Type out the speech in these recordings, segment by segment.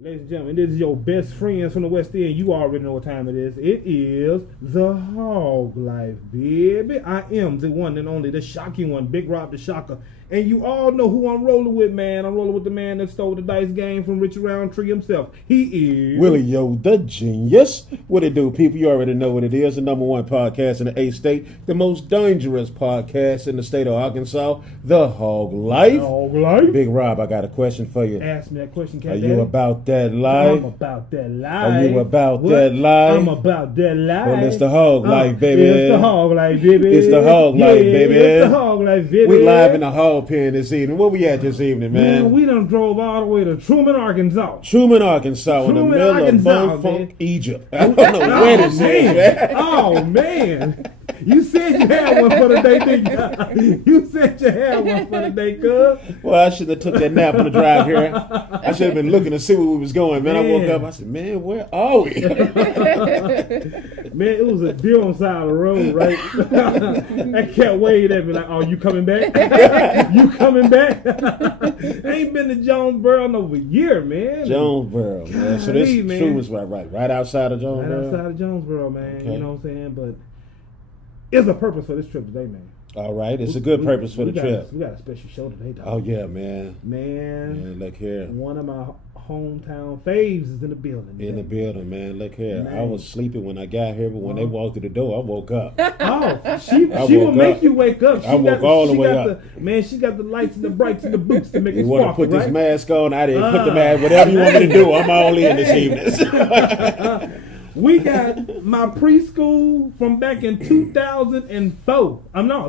Ladies and gentlemen, this is your best friends from the West End. You already know what time it is. It is the HawgLife, baby. I am the one and only, the shocking one, Big Rob the Shocker. And you all know who I'm rolling with, man. I'm rolling with the man that stole the dice game from Richard Roundtree himself. He is Willie Yo, the genius. What it do, people? You already know what it is. The number one podcast in the A state, the most dangerous podcast in the state of Arkansas, the HawgLife. HawgLife. Big Rob, I got a question for you. Ask me that question, Cat Are Daddy. you about that life? I'm about that life. Are you about What? that life? I'm about that life. Well, it's the HawgLife, baby. It's the HawgLife, baby. It's the HawgLife, baby. It's the HawgLife, baby. We live in the hog pen this evening. Where we at this evening, man? We done drove all the way to Truman, Arkansas. Truman, Arkansas, in the Truman, middle Arkansas, of Bumfunk, man. Egypt. I don't know where this is, man. Oh, man. You said you had one for the day, didn't you? You said you had one for the day, cuz. Well, I should have took that nap on the drive here. I should have been looking to see where we was going, man. I woke up, I said, man, where are we? Man, it was a deer on the side of the road, right? That cat waved at me like, oh, you coming back? You coming back? I ain't been to Jonesboro in over a year, man. Jonesboro, man. So this man. Truman's right outside of Jonesboro? Right outside of Jonesboro, man. Okay. You know what I'm saying? But it's a purpose for this trip today, man. All right, it's a good purpose for the trip. We got a special show today, dog. Oh, yeah, man. Man, Look here. one of my hometown faves is in the building. In the building, man. Look here. Man. I was sleeping when I got here, but when they walked through the door, I woke up. Oh, she woke will make up. you wake up. I woke all the way up. Man, she got the lights and the brights and the boots to make You it want to sparkle, put this right? mask on? I didn't put the mask. Whatever you want me to do, I'm all in this evening. We got my preschool from back in 2004.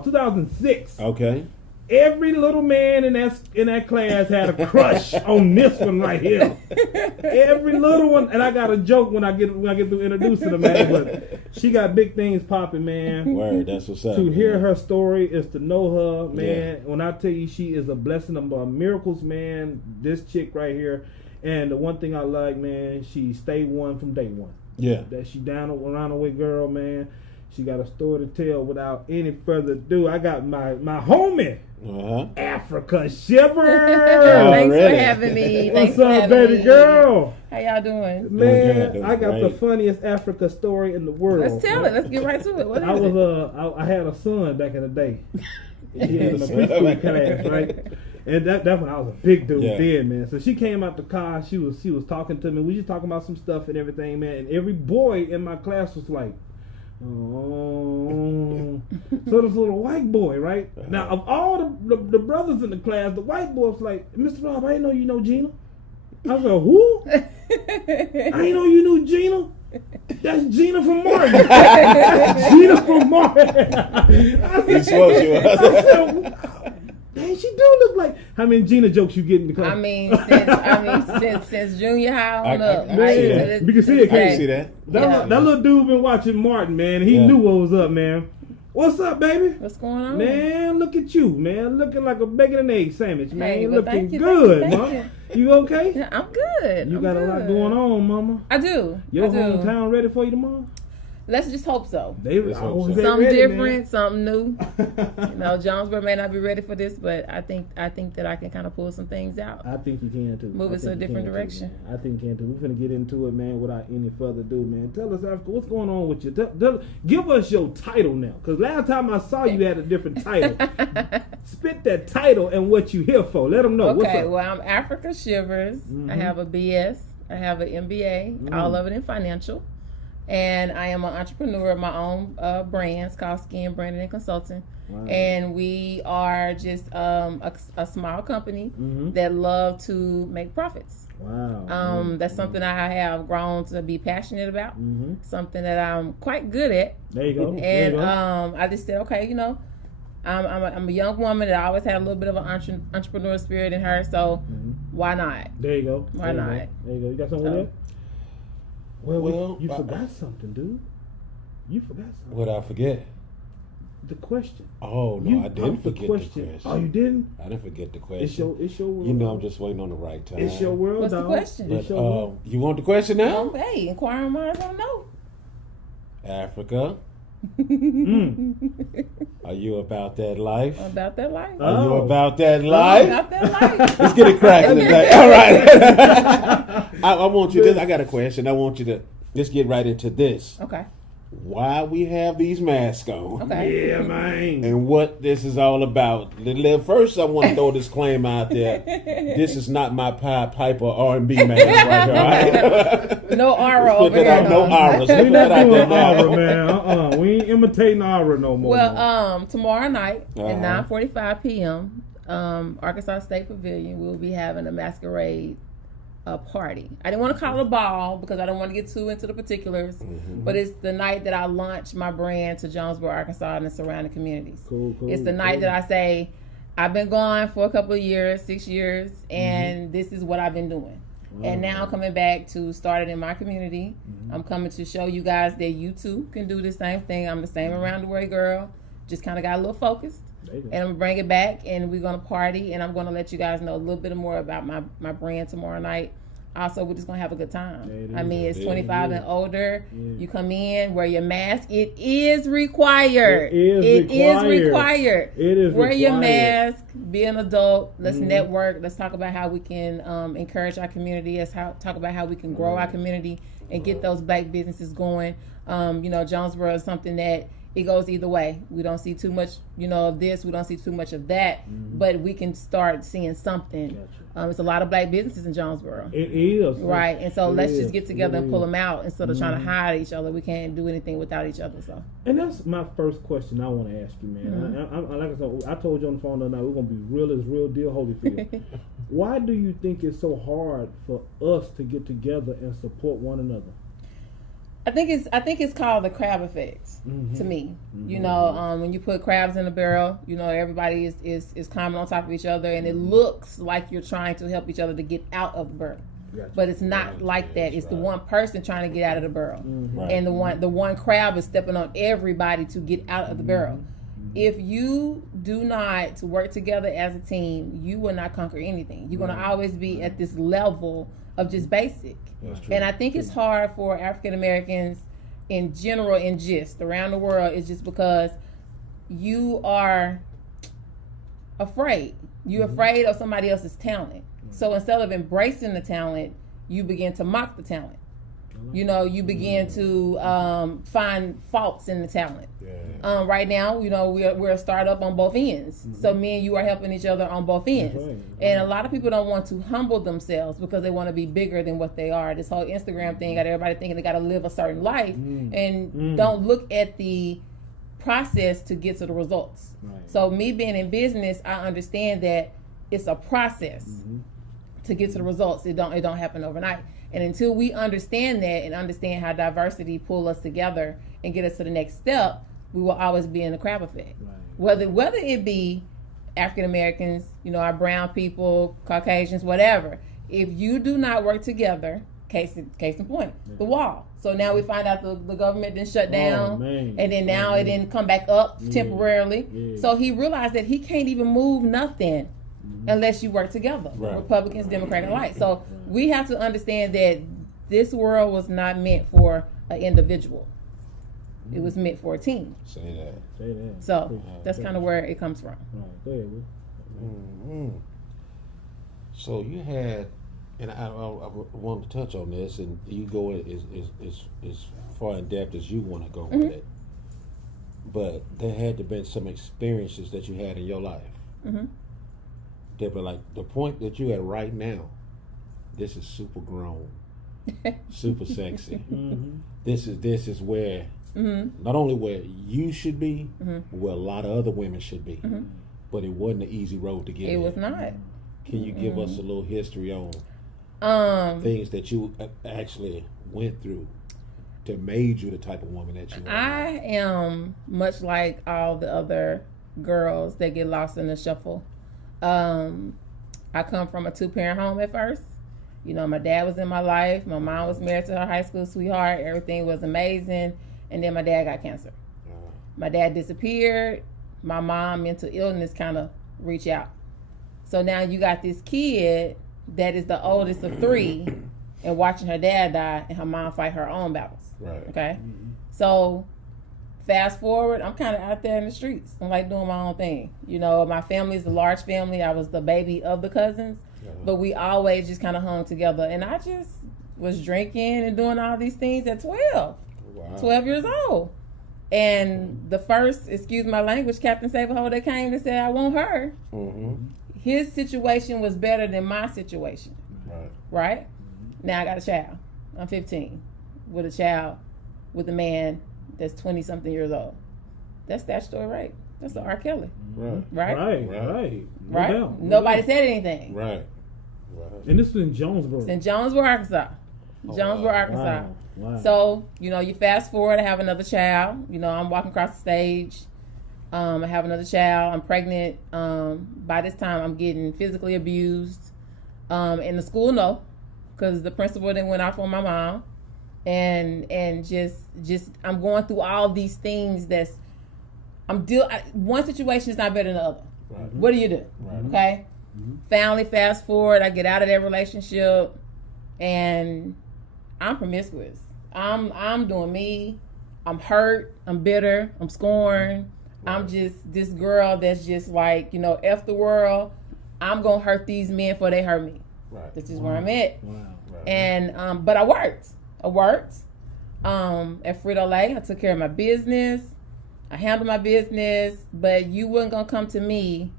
2006. Okay. Every little man in that class had a crush on this one right here. Every little one, and I got a joke when I get through introducing her, man. But she got big things popping, man. Word, that's what's up. To hear her story is to know her, man. Yeah. When I tell you she is a blessing of miracles, man. This chick right here, and the one thing I like, man, she stayed one from day one. Yeah. That she down around the way girl, man. She got a story to tell. Without any further ado, I got my homie, Africa Shivers. Thanks for having me. What's up, baby girl? How y'all doing? Man, doing I got great. the funniest Africa story in the world. Let's tell it. Let's get right to it. What is it? I had a son back in the day. Yeah, in the preschool class, right? And that's when I was a big dude then, man. So she came out the car. She was talking to me. We just talking about some stuff and everything, man. And every boy in my class was like, oh. So this little white boy, right? Now, of all the brothers in the class, the white boy was like, Mr. Rob, I didn't know you know Gina. I was like, who? I didn't know you knew Gina. That's Gina from Martin. That's Gina from Martin. I said, dang, she do look like. How many Gina jokes you get in the class? Since junior high on up. Man, you can see it. I can see that. That little dude been watching Martin, man. He knew what was up, man. What's up, baby? What's going on? Man, look at you, man. Looking like a bacon and egg sandwich, man. Hey, You well, looking thank you, good, thank you, man. thank You okay? Yeah, I'm good. You got a lot going on, mama. I do. Your I do. hometown ready for you tomorrow? Let's just hope so. They hope so. Something ready, different, something new. Jonesboro may not be ready for this, but I think that I can kind of pull some things out. I think you can too. Move it to a different direction. I think you can too. We're gonna get into it, man. Without any further ado, man. Tell us, Africa, what's going on with you? Give us your title now, because last time I saw you had a different title. Spit that title and what you here for. Let them know. What's Okay, up? well, I'm Africa Shivers. I have a BS. I have an MBA. All of it in financial. And I am an entrepreneur of my own brands called Skin Branding and Consulting. Wow. And we are just a small company that love to make profits. Wow. That's something I have grown to be passionate about. Something that I'm quite good at. There you go. And I just said, okay, I'm a young woman that always had a little bit of an entrepreneur spirit in her. So why not? There you go. Why not? There you go. You got something with that? Well, you forgot something, dude. You forgot something. What'd I forget? The question. Oh, no, I didn't forget the question. Oh, you didn't? I didn't forget the question. It's your world. You know I'm just waiting on the right time. It's your world, What's the dog. question? It's But, your world. you want the question now? Hey, inquiring minds don't know. Africa, Are you about that life? I'm about that life. Are you about that I'm life? about that life. Let's get it cracking today. All right. I want you this. I got a question. I want you to let's get right into this. Okay. Why we have these masks on? Okay. Yeah, man. And what this is all about. First, I want to throw a disclaimer out there. This is not my Pied Piper R&B mask right here. All right? No aura Put over that here. out. No auras. We Put that not out there doing now. aura, man. We ain't imitating aura no more. Well, tomorrow night at Uh-huh. 9:45 p.m., Arkansas State Pavilion, we'll be having a masquerade party. I didn't want to call it a ball because I don't want to get too into the particulars, but it's the night that I launch my brand to Jonesboro, Arkansas, and the surrounding communities. Cool. It's the night that I say, I've been gone for a couple of years, 6 years, and this is what I've been doing. And now I'm coming back to start it in my community. I'm coming to show you guys that you too can do the same thing. I'm the same around the way girl, just kind of got a little focused. And I'm gonna bring it back, and we're gonna party, and I'm gonna let you guys know a little bit more about my brand tomorrow night. Also, we're just gonna have a good time. I mean, it's 25 and older. You come in, wear your mask. It is required. It is required. Wear your mask. Be an adult. Let's network. Let's talk about how we can encourage our community. Let's talk about how we can grow our community and get those black businesses going. Jonesboro is something that it goes either way. We don't see too much, of this. We don't see too much of that. But we can start seeing something. It's a lot of black businesses in Jonesboro. It is. Right. And so let's just get together and pull them out instead of trying to hide each other. We can't do anything without each other. So. And that's my first question I want to ask you, man. Like I said, I told you on the phone the other night, we're going to be real as real deal Holyfield. Why do you think it's so hard for us to get together and support one another? I think it's called the crab effect to me. When you put crabs in a barrel, everybody is climbing on top of each other, and it looks like you're trying to help each other to get out of the barrel. Gotcha. But it's not like that. It's the one person trying to get out of the barrel, and the one crab is stepping on everybody to get out of the barrel. If you do not work together as a team, you will not conquer anything. You're going to always be at this level of just basic. And I think it's hard for African Americans in general and just around the world. It's just because you are afraid. You're afraid of somebody else's talent. So instead of embracing the talent, you begin to mock the talent. You begin to find faults in the talent. Right now, we're a startup on both ends. So me and you are helping each other on both ends. Right. And a lot of people don't want to humble themselves because they want to be bigger than what they are. This whole Instagram thing got everybody thinking they got to live a certain life and don't look at the process to get to the results. Right. So me being in business, I understand that it's a process to get to the results. It don't happen overnight. And until we understand that and understand how diversity pull us together and get us to the next step, we will always be in the crab effect. Right. Whether it be African Americans, our brown people, Caucasians, whatever. If you do not work together, case in point, the wall. So now we find out the government didn't shut down, and then now it didn't come back up temporarily. Yeah. So he realized that he can't even move nothing unless you work together, Republicans, Democrats alike. So we have to understand that this world was not meant for an individual. It was meant for a team. Say that. So that's kind of where it comes from. Go ahead, So you had, and I want to touch on this, and you go as far in depth as you want to go with it. But there had to been some experiences that you had in your life. That were like the point that you're at right now. This is super grown, super sexy. This is where not only where you should be, but where a lot of other women should be. But it wasn't an easy road to get in. It was not. Can you give us a little history on things that you actually went through that made you the type of woman that you are? I am much like all the other girls that get lost in the shuffle. I come from a 2-parent home at first. My dad was in my life. My mom was married to her high school sweetheart. Everything was amazing. And then my dad got cancer. My dad disappeared. My mom, mental illness, kind of reached out. So now you got this kid that is the oldest of 3 and watching her dad die and her mom fight her own battles. Right. Okay? So fast forward, I'm kind of out there in the streets. I'm like doing my own thing. You know, my family is a large family. I was the baby of the cousins, but we always just kind of hung together. And I just was drinking and doing all these things at 12. Wow. 12 years old. And the first, excuse my language, Captain Saberhold that came and said, I want her. Mm-hmm. His situation was better than my situation. Right? Mm-hmm. Now I got a child. I'm 15 with a child with a man that's 20-something years old. That's statutory rape. That's the R. Kelly. Right? Nobody said anything. Right. And this is in Jonesboro. It's in Jonesboro, Arkansas. Arkansas. Wow. So, you know, you fast forward, I have another child. You know, I'm walking across the stage. I have another child. I'm pregnant. By this time, I'm getting physically abused. And the school, no. Because the principal then went off on my mom. And just I'm going through all these things that's one situation is not better than the other. Right. What do you do? Right. Okay. Mm-hmm. Finally, fast forward, I get out of that relationship, and I'm promiscuous. I'm doing me. I'm hurt. I'm bitter. I'm scorned. Right. I'm just this girl that's just like, you know, F the world. I'm gonna hurt these men before they hurt me. Right. This is where I'm at. Wow. Right. And but I worked. At Frito-Lay. I took care of my business. I handled my business, but you wasn't gonna come to me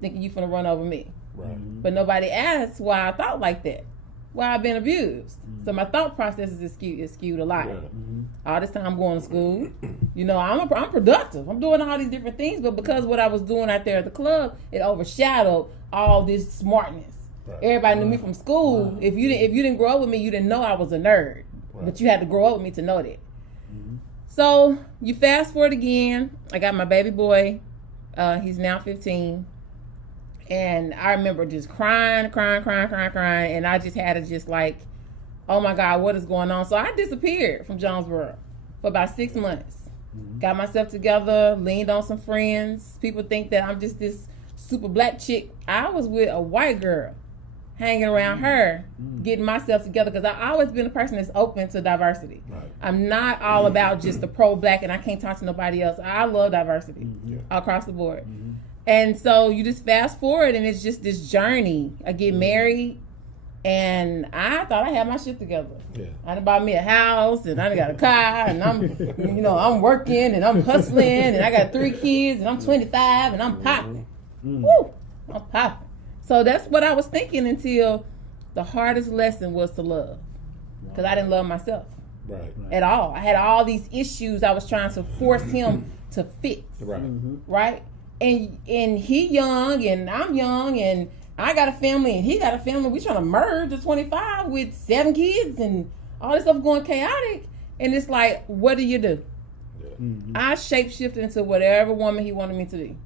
thinking you finna run over me. Right. Mm-hmm. But nobody asked why I thought like that. Why I've been abused. Mm-hmm. So my thought process is skewed a lot. Yeah. Mm-hmm. All this time I'm going to school. You know, I'm productive. I'm doing all these different things, but because what I was doing out there at the club, it overshadowed all this smartness. Right. Everybody knew me from school. Wow. If you didn't grow up with me, you didn't know I was a nerd. Right. But you had to grow up with me to know that. Mm-hmm. So you fast forward again. I got my baby boy. He's now 15. And I remember just crying. And I just had to just like, oh my God, what is going on? So I disappeared from Jonesboro for about 6 months. Mm-hmm. Got myself together, leaned on some friends. People think that I'm just this super black chick. I was with a white girl, hanging around her, getting myself together, because I've always been a person that's open to diversity. Right. I'm not all about just the pro-black and I can't talk to nobody else. I love diversity across the board. Mm-hmm. And so you just fast forward and it's just this journey. I get married and I thought I had my shit together. Yeah. I done bought me a house and I done got a car and I'm working and I'm hustling and I got 3 kids and I'm 25 and I'm popping. Mm-hmm. Woo! I'm popping. So that's what I was thinking until the hardest lesson was to love. Because I didn't love myself at all. I had all these issues I was trying to force him to fix. Right? And he young and I'm young and I got a family and he got a family. We trying to merge at 25 with 7 kids and all this stuff going chaotic. And it's like, what do you do? Yeah. Mm-hmm. I shapeshifted into whatever woman he wanted me to be.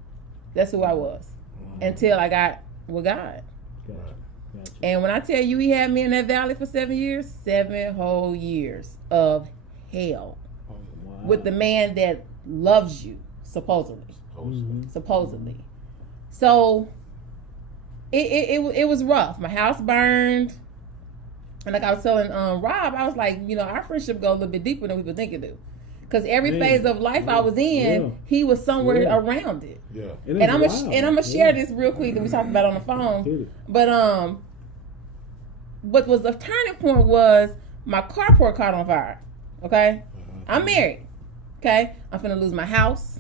That's who I was. Until I got with God. Gotcha. And when I tell you he had me in that valley for 7 years, 7 whole years of hell. Oh, wow. With the man that loves you, supposedly. Supposedly. So it was rough. My house burned. And like I was telling Rob, I was like, you know, our friendship goes a little bit deeper than people think it do. Because every phase of life I was in, he was somewhere around it. Yeah. And I'm gonna share this real quick that we talked about on the phone. But what was the turning point was my carport caught on fire. Okay? I'm married. Okay? I'm finna lose my house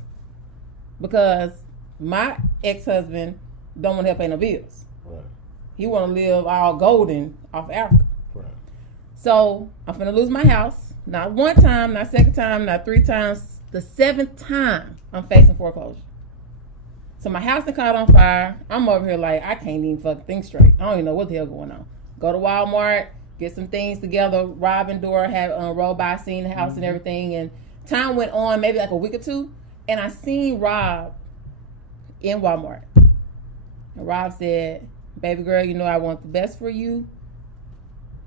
because my ex-husband don't want to help pay no bills. Right. He want to live all golden off Africa. Right. So I'm finna lose my house. Not 1 time, not 2nd time, not 3 times. The 7th time I'm facing foreclosure. So my house is caught on fire. I'm over here like, I can't even fucking think straight. I don't even know what the hell going on. Go to Walmart, get some things together. Rob and Dora had rolled by, seen the house and everything. And time went on, maybe like a week or 2. And I seen Rob in Walmart. And Rob said, baby girl, you know I want the best for you.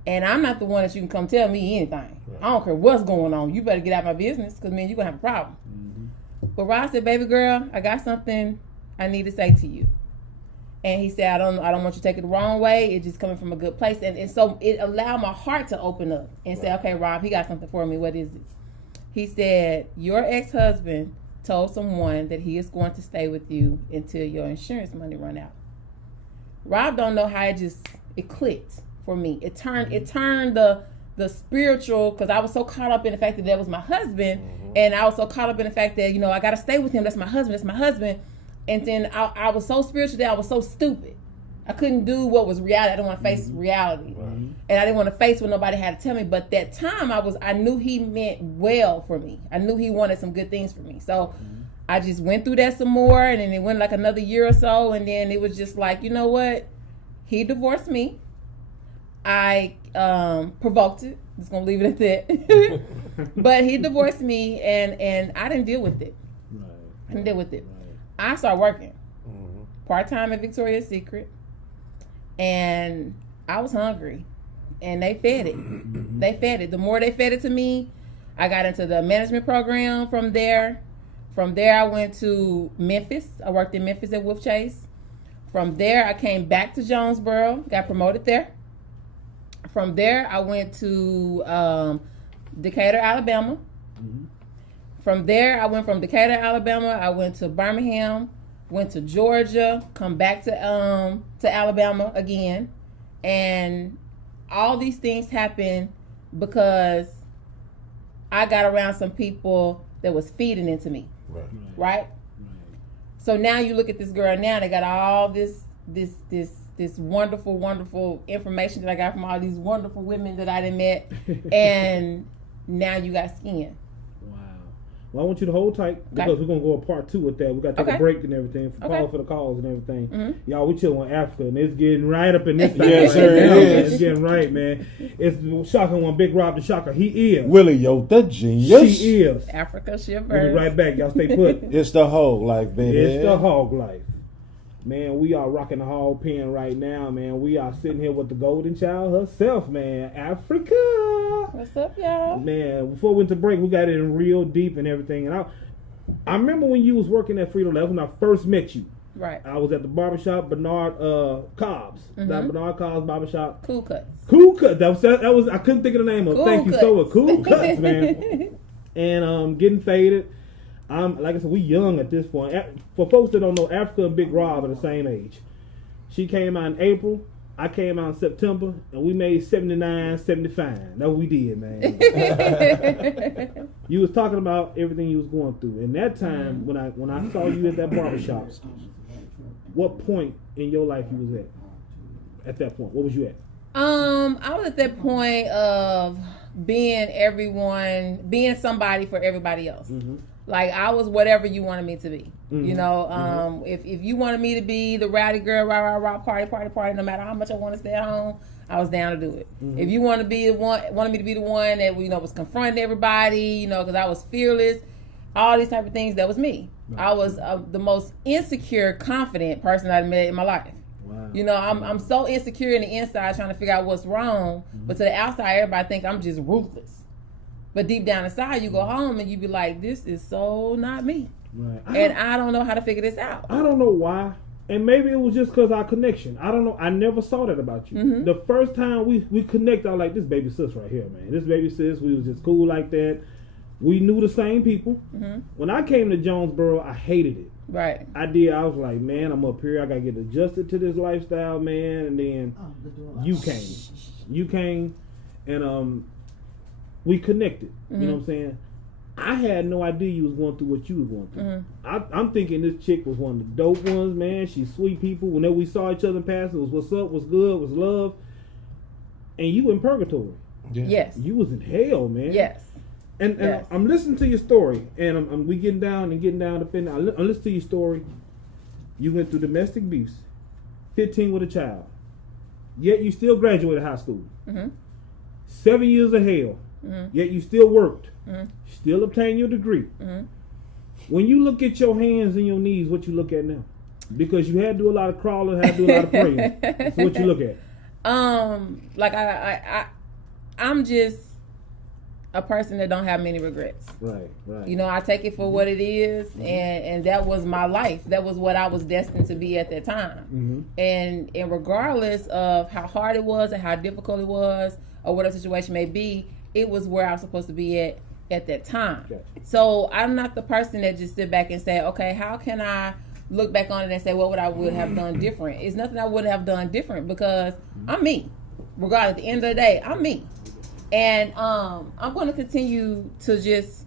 And I'm not the one that you can come tell me anything. Right. I don't care what's going on. You better get out of my business because, man, you're going to have a problem. Mm-hmm. But Rob said, baby girl, I got something I need to say to you. And he said, I don't want you to take it the wrong way. It's just coming from a good place. And so it allowed my heart to open up and say, okay, Rob, he got something for me. What is it? He said, your ex-husband told someone that he is going to stay with you until your insurance money run out. Rob don't know how it clicked for me. It turned the spiritual, because I was so caught up in the fact that was my husband, and I was so caught up in the fact that, I got to stay with him. That's my husband. And then I was so spiritual that I was so stupid. I couldn't do what was reality. I didn't want to face reality. And I didn't want to face what nobody had to tell me. But that time I knew he meant well for me. I knew he wanted some good things for me. So I just went through that some more, and then it went like another year or so, and then it was just like, you know what? He divorced me. I provoked it. Just gonna leave it at that. But he divorced me, and I didn't deal with it. I didn't deal with it. I started working part-time at Victoria's Secret, and I was hungry, and they fed it. They fed it. The more they fed it to me, I got into the management program from there. From there, I went to Memphis. I worked in Memphis at Wolf Chase. From there, I came back to Jonesboro, got promoted there. From there, I went to Decatur, Alabama. From there, I went from Decatur, Alabama. I went to Birmingham, went to Georgia, come back to Alabama again. And all these things happened because I got around some people that was feeding into me. Right? So now you look at this girl now, they got all this wonderful, wonderful information that I got from all these wonderful women that I done met. And now you got skin. Wow. Well, I want you to hold tight because we're going to go a part 2 with that. We got to take a break and everything, for the calls and everything. Y'all, we chill on Africa, and it's getting right up in this thing. Yes, sir, it is. It's getting right, man. It's shocking one Big Rob the Shocker. He is. Willie, yo, the genius. She is. Africa Shivers. We'll be right back. Y'all stay put. It's the HawgLife, baby. It's the HawgLife. Man, we are rocking the hog pen right now, man. We are sitting here with the golden child herself, man. Africa. What's up, y'all? Man, before we went to break, we got it in real deep and everything. And I remember when you was working at Frito Lab, when I first met you. Right. I was at the barbershop, Bernard Cobb's. That Bernard Cobb's barbershop. Cool Cuts. Cool Cuts. That was I couldn't think of the name of it. Cool Thank Cuts. you so much. Cool Cuts, man. And getting faded. Like I said, we young at this point. For folks that don't know, Africa and Big Rob are the same age. She came out in April. I came out in September, and we made 79, 75. That's what we did, man. You was talking about everything you was going through. And that time, when I saw you at that barbershop, what point in your life you was at that point? What was you at? I was at that point of being somebody for everybody else. Like, I was whatever you wanted me to be. You know, if you wanted me to be the rowdy girl, rah, party, no matter how much I want to stay at home, I was down to do it. If you wanted me to be the one that, was confronting everybody, because I was fearless, all these type of things, that was me. I was the most insecure, confident person I'd met in my life. Wow. I'm so insecure in the inside trying to figure out what's wrong, but to the outside, everybody think I'm just ruthless. But deep down inside, you go home and you be like, this is so not me. Right. And I don't know how to figure this out. I don't know why. And maybe it was just because our connection. I don't know. I never saw that about you. The first time we connected, I was like, this baby sis right here, man. This baby sis, we was just cool like that. We knew the same people. When I came to Jonesboro, I hated it. Right. I did. I was like, man, I'm up here. I got to get adjusted to this lifestyle, man. And then you came. You came and we connected. You know what I'm saying? I had no idea you was going through what you was going through. I'm thinking this chick was one of the dope ones, man. She's sweet people. Whenever we saw each other in passing, it was what's up, what's good, what's love. And you in purgatory. Yeah. Yes. You was in hell, man. Yes. And Yes. I'm listening to your story, and we getting down to the I'm listening to your story. You went through domestic abuse, 15 with a child, yet you still graduated high school. 7 years of hell, yet you still worked, still obtained your degree. When you look at your hands and your knees, what you look at now? Because you had to do a lot of crawling, had to do a lot of praying. So what you look at? Like I'm just a person that don't have many regrets. Right. I take it for what it is, and that was my life. That was what I was destined to be at that time. And regardless of how hard it was and how difficult it was, or whatever situation may be, it was where I was supposed to be at at that time. Okay. So I'm not the person that just sit back and say, okay, how can I look back on it and say, what would I would have done different? It's nothing I would have done different because I'm me. Regardless, at the end of the day, I'm me. And I'm going to continue to just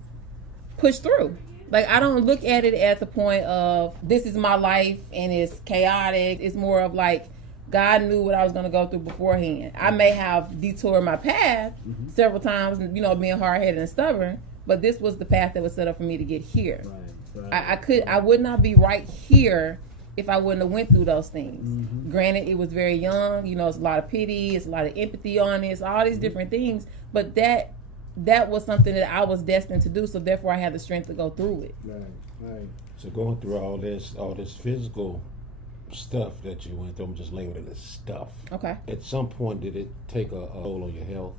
push through. Like, I don't look at it at the point of this is my life and it's chaotic. It's more of like, God knew what I was going to go through beforehand. I may have detoured my path several times, you know, being hard-headed and stubborn, but this was the path that was set up for me to get here. Right. I would not be right here if I wouldn't have went through those things. Granted, it was very young. You know, it's a lot of pity, it's a lot of empathy on it, it's all these different things. But that was something that I was destined to do, so therefore I had the strength to go through it. Right. So going through all this physical stuff that you went through, I'm just labeling it as stuff. Okay. At some point, did it take a toll on your health?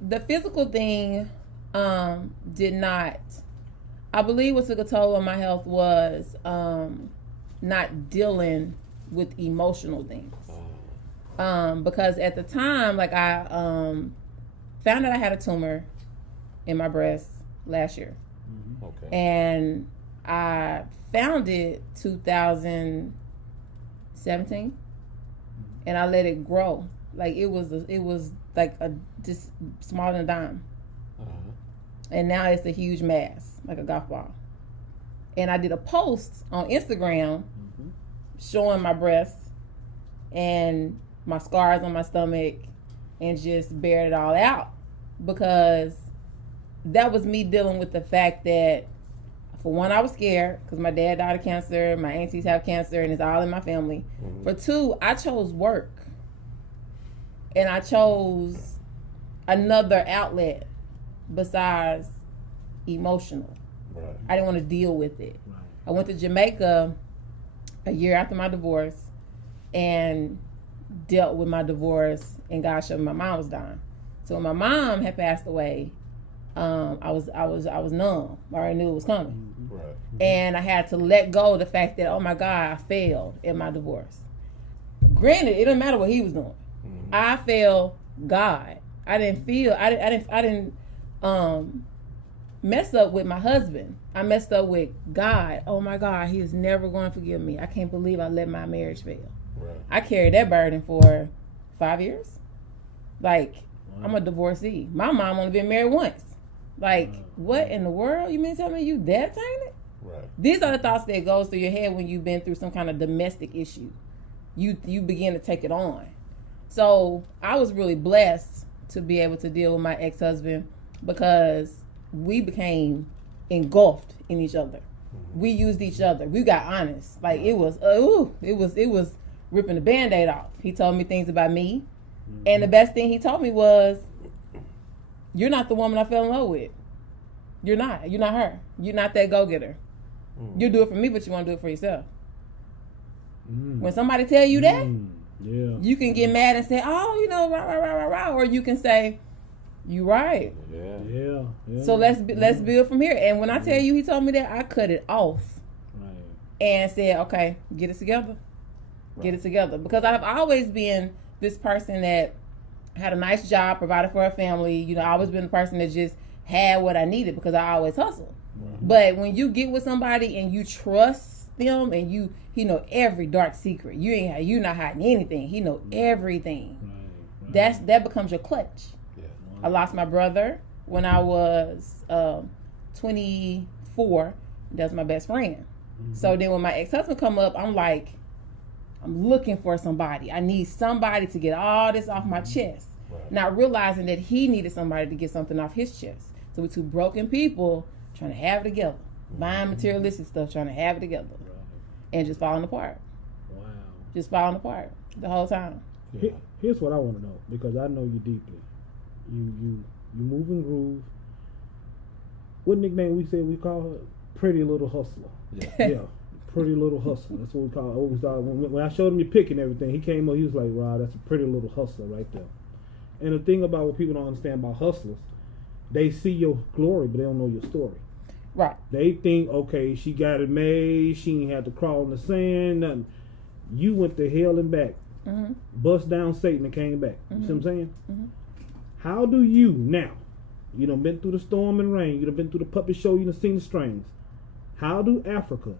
The physical thing did not. I believe what took a toll on my health was not dealing with emotional things. Because at the time, like I found out I had a tumor in my breast last year. Okay. And I found it 2017, and I let it grow. Like it was like just smaller than a dime. And now it's a huge mass, like a golf ball. And I did a post on Instagram showing my breasts and my scars on my stomach and just bared it all out, because that was me dealing with the fact that, for one, I was scared because my dad died of cancer, my aunties have cancer, and it's all in my family. For two, I chose work. And I chose another outlet besides emotional. Right. I didn't want to deal with it. Right. I went to Jamaica a year after my divorce and dealt with my divorce, and God showed me my mom was dying. So when my mom had passed away, I was numb. I already knew it was coming. Right. And I had to let go of the fact that, oh my God, I failed in my divorce. Granted, it didn't matter what he was doing. I failed God. I didn't mess up with my husband. I messed up with God. Oh my God, he is never going to forgive me. I can't believe I let my marriage fail. Right. I carried that burden for 5 years. Like, I'm a divorcee. My mom only been married once. Like, what in the world? You mean to tell me you that tainted? Right. These are the thoughts that goes through your head when you've been through some kind of domestic issue. You begin to take it on. So I was really blessed to be able to deal with my ex-husband, because we became engulfed in each other. We used each other. We got honest. Like it was ripping the Band-Aid off. He told me things about me. And the best thing he told me was, you're not the woman I fell in love with. You're not her. You're not that go-getter. You do it for me, but you want to do it for yourself. When somebody tell you that, you can get mad and say, oh, you know, rah, or you can say, you right. Yeah. So let's build from here. And when I tell you he told me that, I cut it off. Right. And said, okay, get it together. Right. Get it together. Because I've always been this person that had a nice job, provided for a family. You know, I always been the person that just had what I needed because I always hustled. Right. But when you get with somebody and you trust them and he know every dark secret, you not hiding anything. He know everything. Right. That becomes your clutch. Yeah. I lost my brother when I was 24. That's my best friend. So then when my ex-husband come up, I'm like, I'm looking for somebody. I need somebody to get all this off my chest. Right. Not realizing that he needed somebody to get something off his chest. So we're two broken people trying to have it together. Buying materialistic stuff, trying to have it together. Right. And just falling apart. Wow. Just falling apart the whole time. Yeah. Here's what I want to know, because I know you deeply. You move and groove. What nickname we call her? Pretty Little Hustler. Yeah. Pretty Little Hustler. That's what we call it. When I showed him your pic and everything, he came up, he was like, wow, that's a pretty little hustler right there. And the thing about what people don't understand about hustlers, they see your glory, but they don't know your story. Right. They think, okay, she got it made, she ain't had to crawl in the sand, nothing. You went to hell and back, bust down Satan and came back. You see what I'm saying? How do you now, You done been through the storm and rain. You done been through the puppet show. You done seen the strings. How do Africa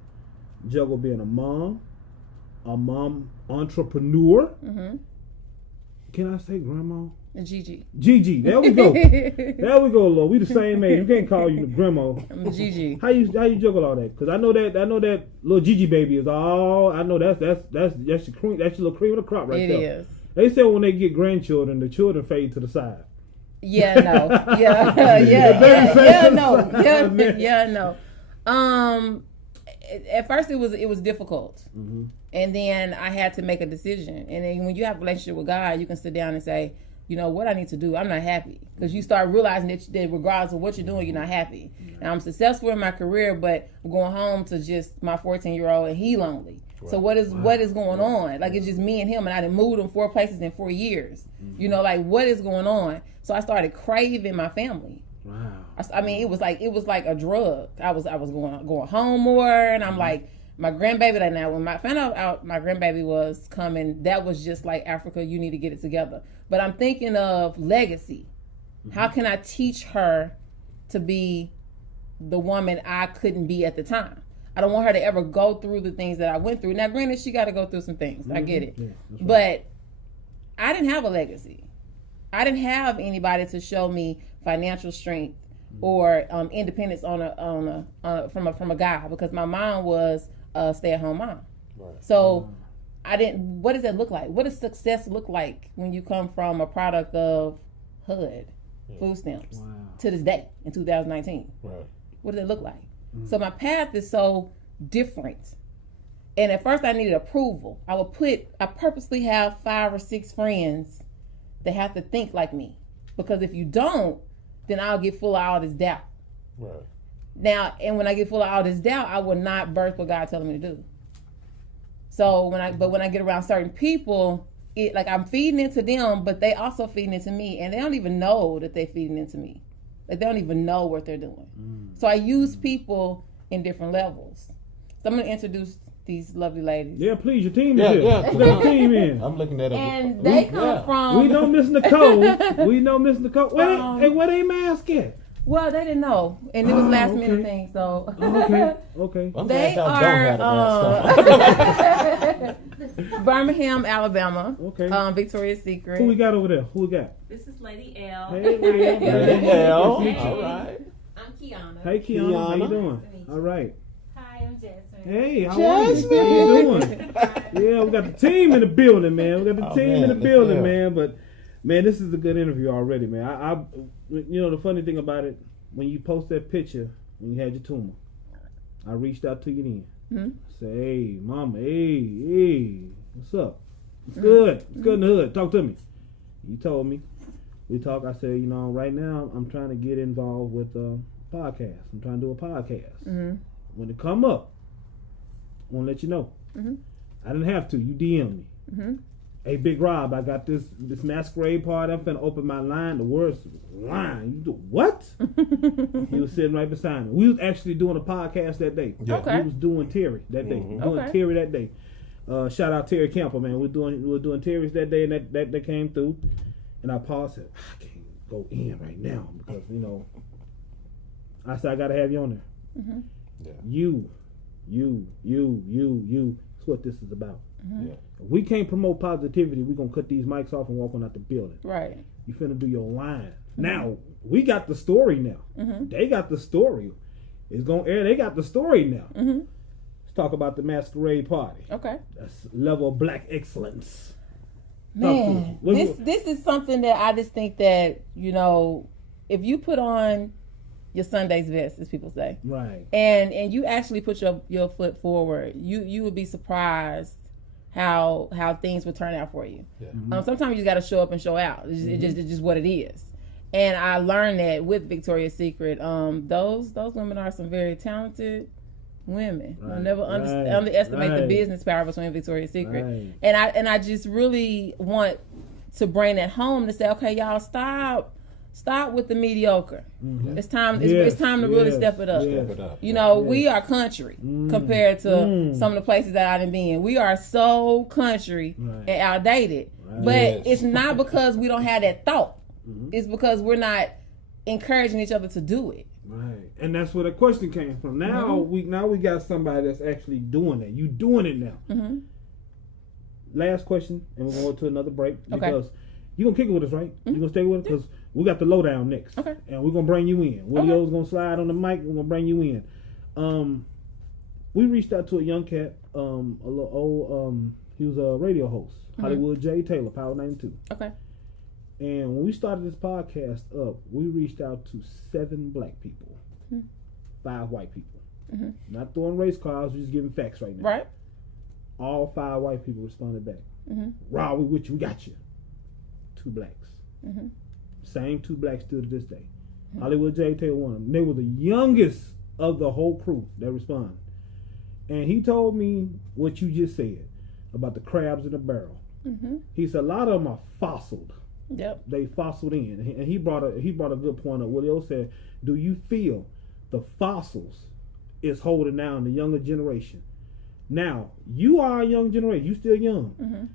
juggle being a mom entrepreneur? Mm-hmm. Can I say grandma? Gigi. Gigi. There we go. There we go, Lord. We the same age. You can't call you the grandma. I'm Gigi. How you juggle all that? Because I know that little Gigi baby is all. I know that's your cream. That's your little cream of the crop right there. It is. They say when they get grandchildren, the children fade to the side. Yeah, no. No. At first it was difficult. Mm-hmm. And then I had to make a decision. And then when you have a relationship with God, you can sit down and say, you know, what I need to do, I'm not happy. Because you start realizing that regardless of what you're doing, you're not happy. And I'm successful in my career, but I'm going home to just my 14-year-old and he lonely. Right. So what is going on? Like, it's just me and him, and I done moved him 4 places in 4 years. Mm-hmm. You know, like, what is going on? So I started craving my family. Wow. I mean, it was like a drug. I was going home more, and I'm like, my grandbaby. Like, now when I found out my grandbaby was coming, that was just like, Africa, you need to get it together. But I'm thinking of legacy. Mm-hmm. How can I teach her to be the woman I couldn't be at the time? I don't want her to ever go through the things that I went through. Now, granted, she got to go through some things. Mm-hmm. I get it. Yeah, right. But I didn't have a legacy. I didn't have anybody to show me financial strength or independence from a guy, because my mom was a stay-at-home mom. Right. So I didn't. What does that look like? What does success look like when you come from a product of HUD, food stamps, to this day in 2019? Right. What does it look like? Mm-hmm. So my path is so different. And at first I needed approval. I purposely have 5 or 6 friends that have to think like me. Because if you don't, then I'll get full of all this doubt. Right. Now, and when I get full of all this doubt, I will not birth what God telling me to do. So when I get around certain people, I'm feeding into them, but they also feeding into me, and they don't even know that they're feeding into me. Like, they don't even know what they're doing. So I use people in different levels. So I'm going to introduce these lovely ladies. Yeah, please, your team is here. Yeah, your team in. I'm looking at it. And they come from... We know Miss Nicole. Where they mask at? Well, they didn't know, and it was last minute thing. So okay. They are Birmingham, Alabama. Okay. Victoria's Secret. Who we got over there? Who we got? This is Lady L. Hey, Lady L. All right. I'm Kiana. Hey, Kiana. How you doing? All right. Hi, I'm Jasmine. Hey, how are you doing? Yeah, we got the team in the building, man. We got the team in the building, man. But man, this is a good interview already, man. I you know, the funny thing about it, when you post that picture when you had your tumor, I reached out to you then. Mm-hmm. Say, hey, mama, hey, what's up? It's good. It's good in the hood. Talk to me. You told me. We talked. I said, you know, right now I'm trying to get involved with a podcast. I'm trying to do a podcast. Mm-hmm. When it come up, I want to let you know. Mm-hmm. I didn't have to. You DM me. Mm-hmm. Hey, Big Rob, I got this masquerade party. I'm finna open my line. The worst line. You do what? He was sitting right beside me. We was actually doing a podcast that day. Yeah. Okay. We was doing Terry that day. Mm-hmm. Doing Terry that day. Shout out Terry Camper, man. We were doing Terry's that day, and that came through. And I paused and said, I can't go in right now because, you know, I said I gotta have you on there. Mm-hmm. Yeah. You. That's what this is about. Mm-hmm. Yeah. If we can't promote positivity, we're gonna cut these mics off and walk on out the building. Right. You finna do your line. Mm-hmm. Now, we got the story now. Mm-hmm. They got the story. It's gonna air. They got the story now. Mm-hmm. Let's talk about the masquerade party. Okay. That's level of black excellence. Man, this is something that I just think that, you know, if you put on your Sunday's best, as people say, right, and you actually put your foot forward, you would be surprised how things would turn out for you. Yeah. Mm-hmm. Sometimes you got to show up and show out. It's just what it is. And I learned that with Victoria's Secret. Those women are some very talented women. Right. I'll never underestimate the business power between Victoria's Secret. Right. And I just really want to bring that home to say, okay, y'all, stop with the mediocre. Mm-hmm. It's time to really step it up. Step it up. You know, we are country compared to some of the places that I done been. We are so country and outdated. Right. But it's not because we don't have that thought. Mm-hmm. It's because we're not encouraging each other to do it. Right, and that's where the question came from. Now we got somebody that's actually doing it. You doing it now. Mm-hmm. Last question, and we're going to another break because Okay. you gonna kick it with us, right? You gonna stay with us because we got the lowdown next. Okay. And we're gonna bring you in. Willio's gonna slide on the mic. We're gonna bring you in. We reached out to a young cat, a little old. He was a radio host, Hollywood J. Taylor, Power 92. Okay. And when we started this podcast up, we reached out to 7 black people, 5 white people. Not throwing race cards, we're just giving facts right now. Right. All 5 white people responded back. Raw, we with you, we got you. 2 blacks. Same 2 blacks still to this day. Hollywood J. Taylor one of them. They were the youngest of the whole crew that responded. And he told me what you just said about the crabs in the barrel. He said a lot of them are fossiled. Yep. They fossiled in, and he brought a good point up. Willio said, "Do you feel the fossils is holding down the younger generation?" Now you are a young generation. You still young.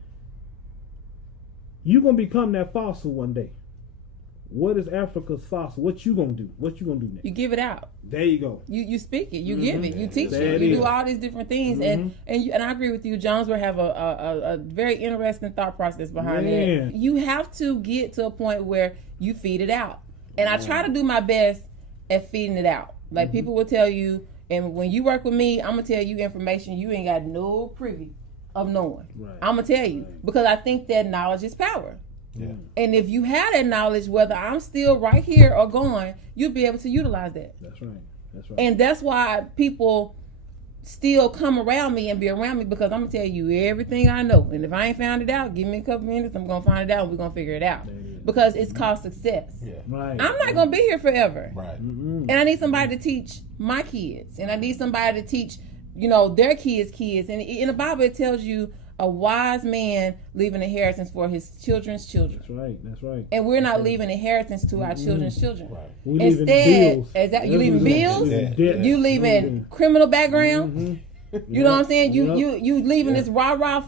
You're gonna become that fossil one day. What is Africa's fossil? What you gonna do? What you gonna do next? You give it out. There you go. You speak it. You give it. You teach There it. it You is. do all these different things, and I agree with you. Jonesboro have a very interesting thought process behind Man. it. You have to get to a point where you feed it out, and I try to do my best at feeding it out. Like people will tell you, and when you work with me, I'm gonna tell you information you ain't got no privy of knowing. Right. I'm gonna tell you because I think that knowledge is power. Yeah. And if you had that knowledge, whether I'm still right here or gone, you'll be able to utilize that. That's right. That's right. And that's why people still come around me and be around me because I'm going to tell you everything I know. And if I ain't found it out, give me a couple minutes, I'm going to find it out and we're going to figure it out. Because it's called success. Yeah. Right. I'm not going to be here forever. Right. And I need somebody to teach my kids. And I need somebody to teach, their kids. And in the Bible, it tells you a wise man leaving inheritance for his children's children. That's right. That's right. And we're not leaving inheritance to our children's children. Right. We leaving Instead, bills. you leaving bills, you leaving criminal background. You know what I'm saying? You leaving this rah-rah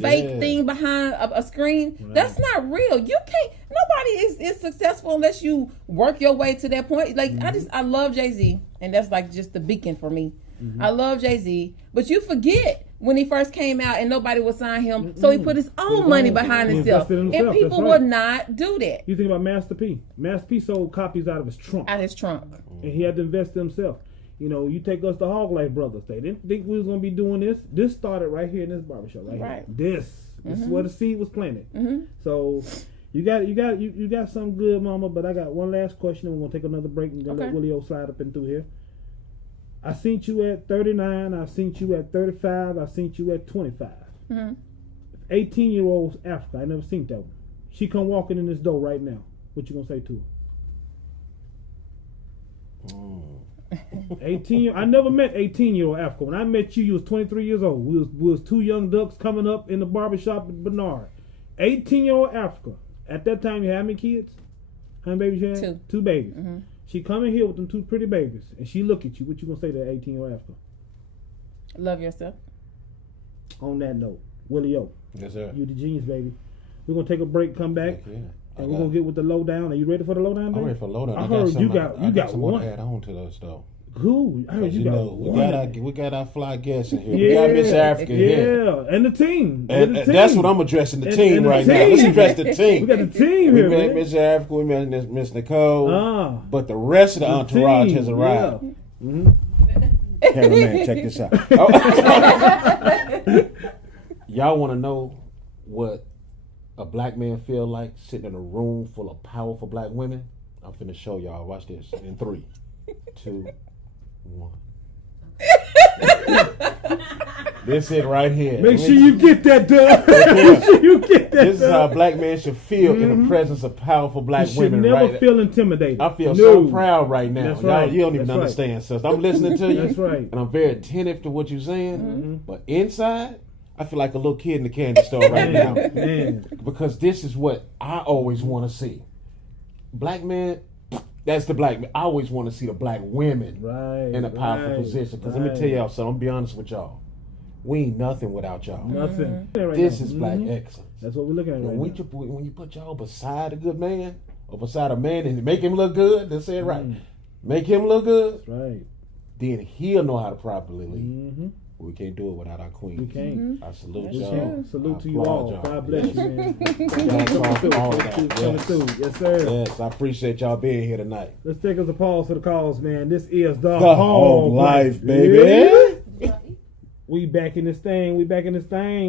fake thing behind a screen. Right. That's not real. You can't. Nobody is successful unless you work your way to that point. Like I love Jay-Z, and that's like just the beacon for me. I love Jay-Z, but you forget when he first came out and nobody would sign him, so he put his own money behind himself, and people would not do that. You think about Master P. Master P sold copies out of his trunk. Out his trunk. And he had to invest himself. You take us to HawgLife brothers. They didn't think we was gonna be doing this. This started right here in this barbershop, right? Right. Here. This is where the seed was planted. So you got something good, Mama. But I got one last question, and we're gonna take another break and then let Willio slide up and through here. I seen you at 39. I seen you at 35. I seen you at 25. 18-year-old Africa. I never seen that one. She come walking in this door right now. What you gonna say to her? 18. I never met 18-year-old Africa. When I met you was 23 years old. We was 2 young ducks coming up in the barbershop at Bernard. 18-year-old Africa. At that time, you had how many kids? How many babies you had? 2. 2 babies. She come in here with them 2 pretty babies, and she look at you. What you gonna say to that 18-year-old Africa? Love yourself. On that note, Willio, Yes, sir. you the genius, baby. We're gonna take a break, come back, Yeah. and we're gonna get with the lowdown. Are you ready for the lowdown, baby? I'm ready for lowdown. I heard you got some more one. to add on to those though. Who? I heard you got one. We got our fly guests in here. We got Miss Africa here. And the team. And that's what I'm addressing the team and the right now. team. Let's address the team. We got the team We here, met man. Miss Africa, we met Miss Nicole, but the rest of the The entourage team, has arrived. yeah. Cameraman, check this out. Y'all want to know what a black man feel like sitting in a room full of powerful black women? I'm finna show y'all. Watch this in 3, 2, 1. This it right here. Make sure you get that done. Make sure you get that This is how a black man should feel in the presence of powerful black You should women. never Right? feel intimidated. I feel No. so proud right now. That's Y'all, right. you don't even That's right. understand, sister. I'm listening to you. That's right. And I'm very attentive to what you're saying. But inside, I feel like a little kid in the candy store right now. Man. Because this is what I always want to see. Black men, that's the black man. I always want to see the black women Right. in a powerful position. Because let me tell y'all something. I'm be honest with y'all. We ain't nothing without y'all. Nothing. Right This now. is black excellence. That's what we're looking at right And now. when you put y'all beside a good man, beside a man and make him look good, that's it right. Make him look good. That's right. Then he'll know how to properly lead. Mm-hmm. We can't do it without our queen. We can't. I salute That's y'all. true. Salute I to you applaud all. y'all. God bless you, man. Yes. All that. Coming through. Yes, sir. Yes, I appreciate y'all being here tonight. Let's take us a pause for the calls, man. This is the HawgLife, baby. We back in this thing.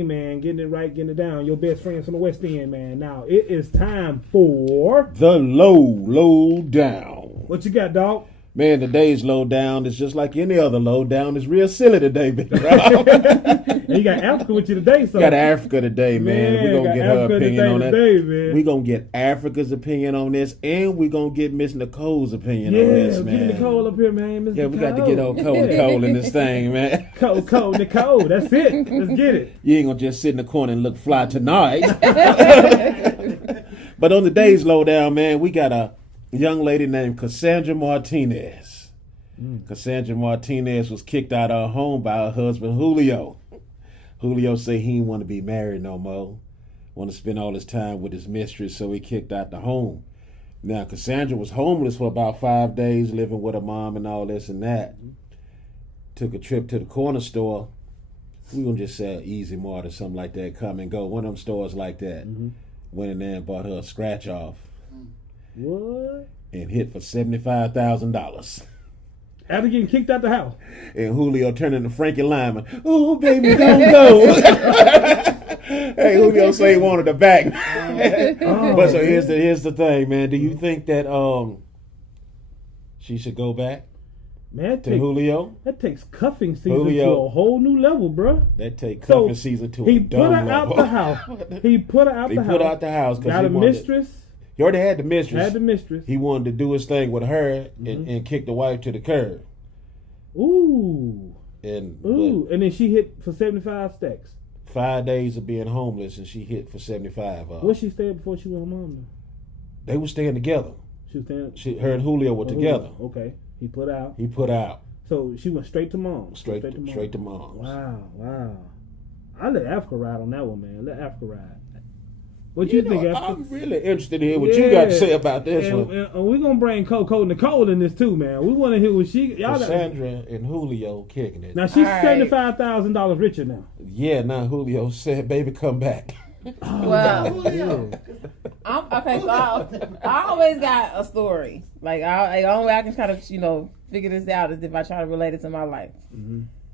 Man. Getting it right, getting it down. Your best friends from the West End, man. Now, it is time for... The low down. What you got, dog? Man, today's low down is just like any other low down. It's real silly today, baby. Right? And you got Africa with you today, so... Got Africa today, man. We're going to get her opinion on that. Man. We're going to get Africa's opinion on this, and we're going to get Miss Nicole's opinion on this, man. Yeah, get Nicole up here, man. Miss Yeah, we got to Nicole. get old Nicole in this thing, man. Nicole. That's it. Let's get it. You ain't going to just sit in the corner and look fly tonight. But on today's lowdown, man, we got a young lady named Cassandra Martinez. Cassandra Martinez was kicked out of her home by her husband, Julio. Julio said he didn't want to be married no more. Want to spend all his time with his mistress, so he kicked out the home. Now, Cassandra was homeless for about 5 days, living with her mom and all this and that. Took a trip to the corner store. We gonna just say Easy Mart or something like that, come and go. One of them stores like that. Went in there and bought her a scratch off. What? And hit for $75,000. After getting kicked out the house. And Julio turned into Frankie Lyman. Oh, baby, don't go. Hey, Julio say he wanted her back. But so here's the thing, man. Do you think that she should go back Man, to Julio? that takes cuffing season Julio. to a whole new level, bro. That take So, cuffing season to He a put dumb her level. out the house. He put her out He the put house. her out the house because Got he a wanted. mistress. He already had the mistress. Had the mistress. He wanted to do his thing with her and kick the wife to the curb. Ooh. And And then she hit for 75 stacks. 5 days of being homeless, and she hit for 75. Where she stayed before she was her mom? They were staying together. She was staying. Her and Julio were together. Okay. He put out. He put out So she went straight to mom. straight to mom's. Wow. I let Africa ride on that one, man. Let Africa ride. What you think, Africa? I'm really interested in what you got to say about this one. And we're going to bring Coco Nicole in this too, man. We want to hear what y'all got. Cassandra and Julio kicking it. Now, she's All right. $75,000 richer now. Yeah, now Julio said, baby, come back. Well, Yeah. okay, so I always got a story. Like, the only way I can kind of, figure this out is if I try to relate it to my life.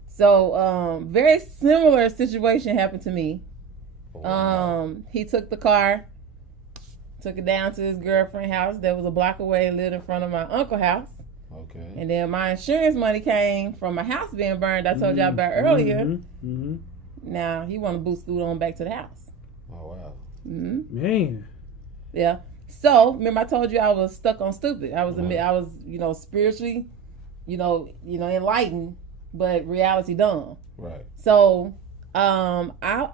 So, very similar situation happened to me. He took the car, took it down to his girlfriend's house that was a block away and lived in front of my uncle's house. Okay. And then my insurance money came from my house being burned. I told y'all about earlier. Now he want to boot scoot on back to the house. Oh, wow. Man. Yeah. So remember I told you I was stuck on stupid. I was spiritually, enlightened, but reality dumb. Right. So I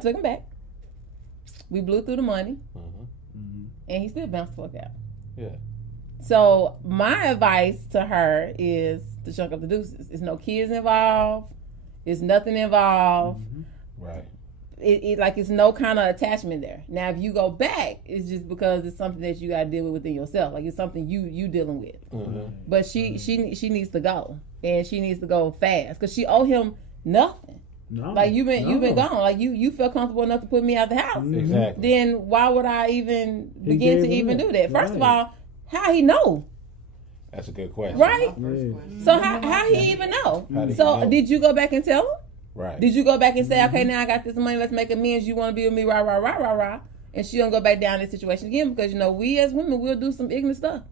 took him back. We blew through the money, and he still bounced the fuck out. Yeah. So my advice to her is to chunk up the deuces. There's no kids involved. There's nothing involved. Right. It's no kind of attachment there. Now, if you go back, it's just because it's something that you got to deal with within yourself. Like it's something you dealing with. But she needs to go, and she needs to go fast because she owe him nothing. No. Like you've been gone. Like you feel comfortable enough to put me out the house. Exactly. Then why would I even begin to even do that? First of Right. all, how he know? That's a good question. Right? Yeah. So how he even know? How did he So know? did you go back and tell him? Right. Did you go back and say, okay, now I got this money, let's make amends, you want to be with me, rah, rah, rah, rah, rah. And she don't go back down this situation again because, we as women, we'll do some ignorant stuff.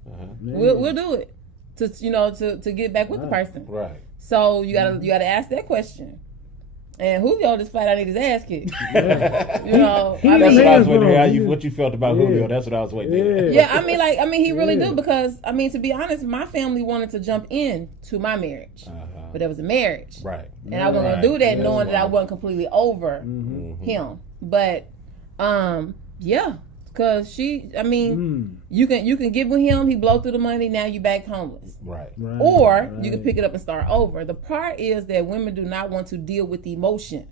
We'll do it to get back with the person. Right. So you gotta ask that question. And Julio just flat out need his ass kicked. That's what I was wondering. What you felt about Julio? That's what I was waiting. He really do because to be honest, my family wanted to jump in to my marriage, but there was a marriage, Right. and I wasn't gonna do that knowing that I wasn't completely over him. But because she, you can get with him, he blow through the money, now you back homeless. Right. Or you can pick it up and start over. The part is that women do not want to deal with emotions.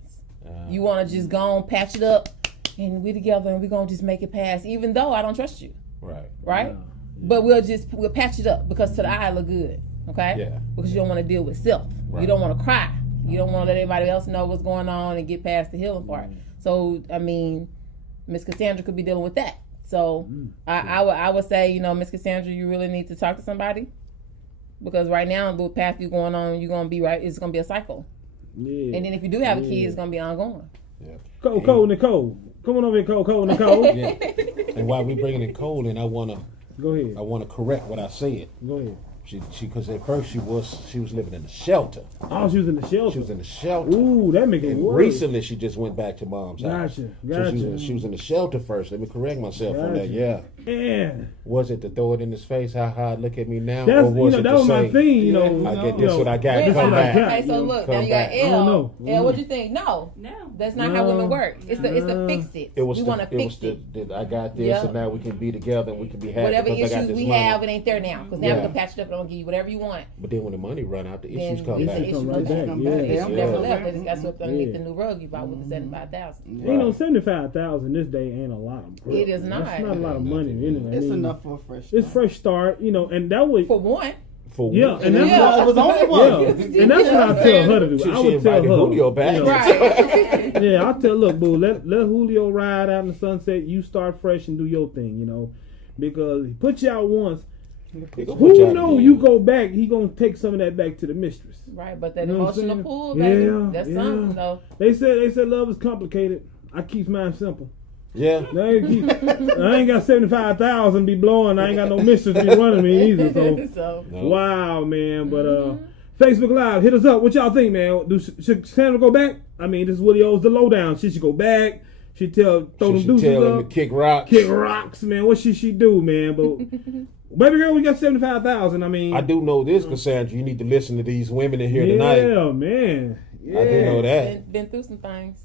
You want to just go on, patch it up, and we together, and we're going to just make it pass, even though I don't trust you. Right? Yeah. But we'll patch it up because to the eye it look good. Okay? Yeah. Because you don't want to deal with self. Right. You don't want to cry. You don't want to let anybody else know what's going on and get past the healing part. So, I mean, Miss Cassandra could be dealing with that. So, I would say, Miss Cassandra, you really need to talk to somebody. Because right now, the path you're going on, you're going to be right. It's going to be a cycle. Yeah. And then if you do have a kid, it's going to be ongoing. Yeah. Cole, Nicole. Come on over here, Cole, Nicole. Yeah. And while we bringing in Cole in, I wanna correct what I said. Go ahead. She because at first she was living in a shelter. Oh, she was in the shelter. She was in the shelter. Ooh, that make it And worse. recently she just went back to mom's house. Gotcha. So she was in the shelter first. Let me correct myself on that. Yeah. Yeah. Was it to throw it in his face? How look at me now? That's, or was it that to was my say, thing, I get this what I got. Wait, Come back. Okay, so look, now you got back. I don't know. Elle, what you think? No, that's not how women work. It's the fix it. It was we want to fix it. I got this, and now we can be together and we can be happy. Whatever because I got issues this we money. have, it ain't there now. Because now we can patch it up and I'll give you whatever you want. But then when the money run out, the issues Then come the back. issue Come right comes back. back. Yeah. The issue never left. They just got Yeah. swept underneath the new rug you bought with the 75,000. Ain't 75,000 this day ain't a lot. It is not. That's not a lot of money anyway. It's enough for a fresh start. It's fresh start, and that was For one. For yeah, and that's it was only one. and that's what I tell her to do. She I would tell invited her, Julio back. Right. yeah, I tell look, boo, let Julio ride out in the sunset. You start fresh and do your thing, because he put you out once. Who know you go back? He gonna take some of that back to the mistress. Right, but that You know what I'm emotional saying? pull, baby, Yeah, that's yeah. something though. They said love is complicated. I keep mine simple. Yeah. I ain't got 75,000 be blowing. I ain't got no mistress be running me either. So No. wow, man. But Facebook Live, hit us up. What y'all think, man? Should Sandra go back? I mean, this is Willie O's the lowdown. She should go back. She throw them She deuces tell him up. to kick rocks. Kick rocks, man. What should she do, man? But baby girl, we got 75,000. I mean, I do know this, Cassandra. You need to listen to these women in here yeah, tonight. man. Yeah. I do know that. Been through some things.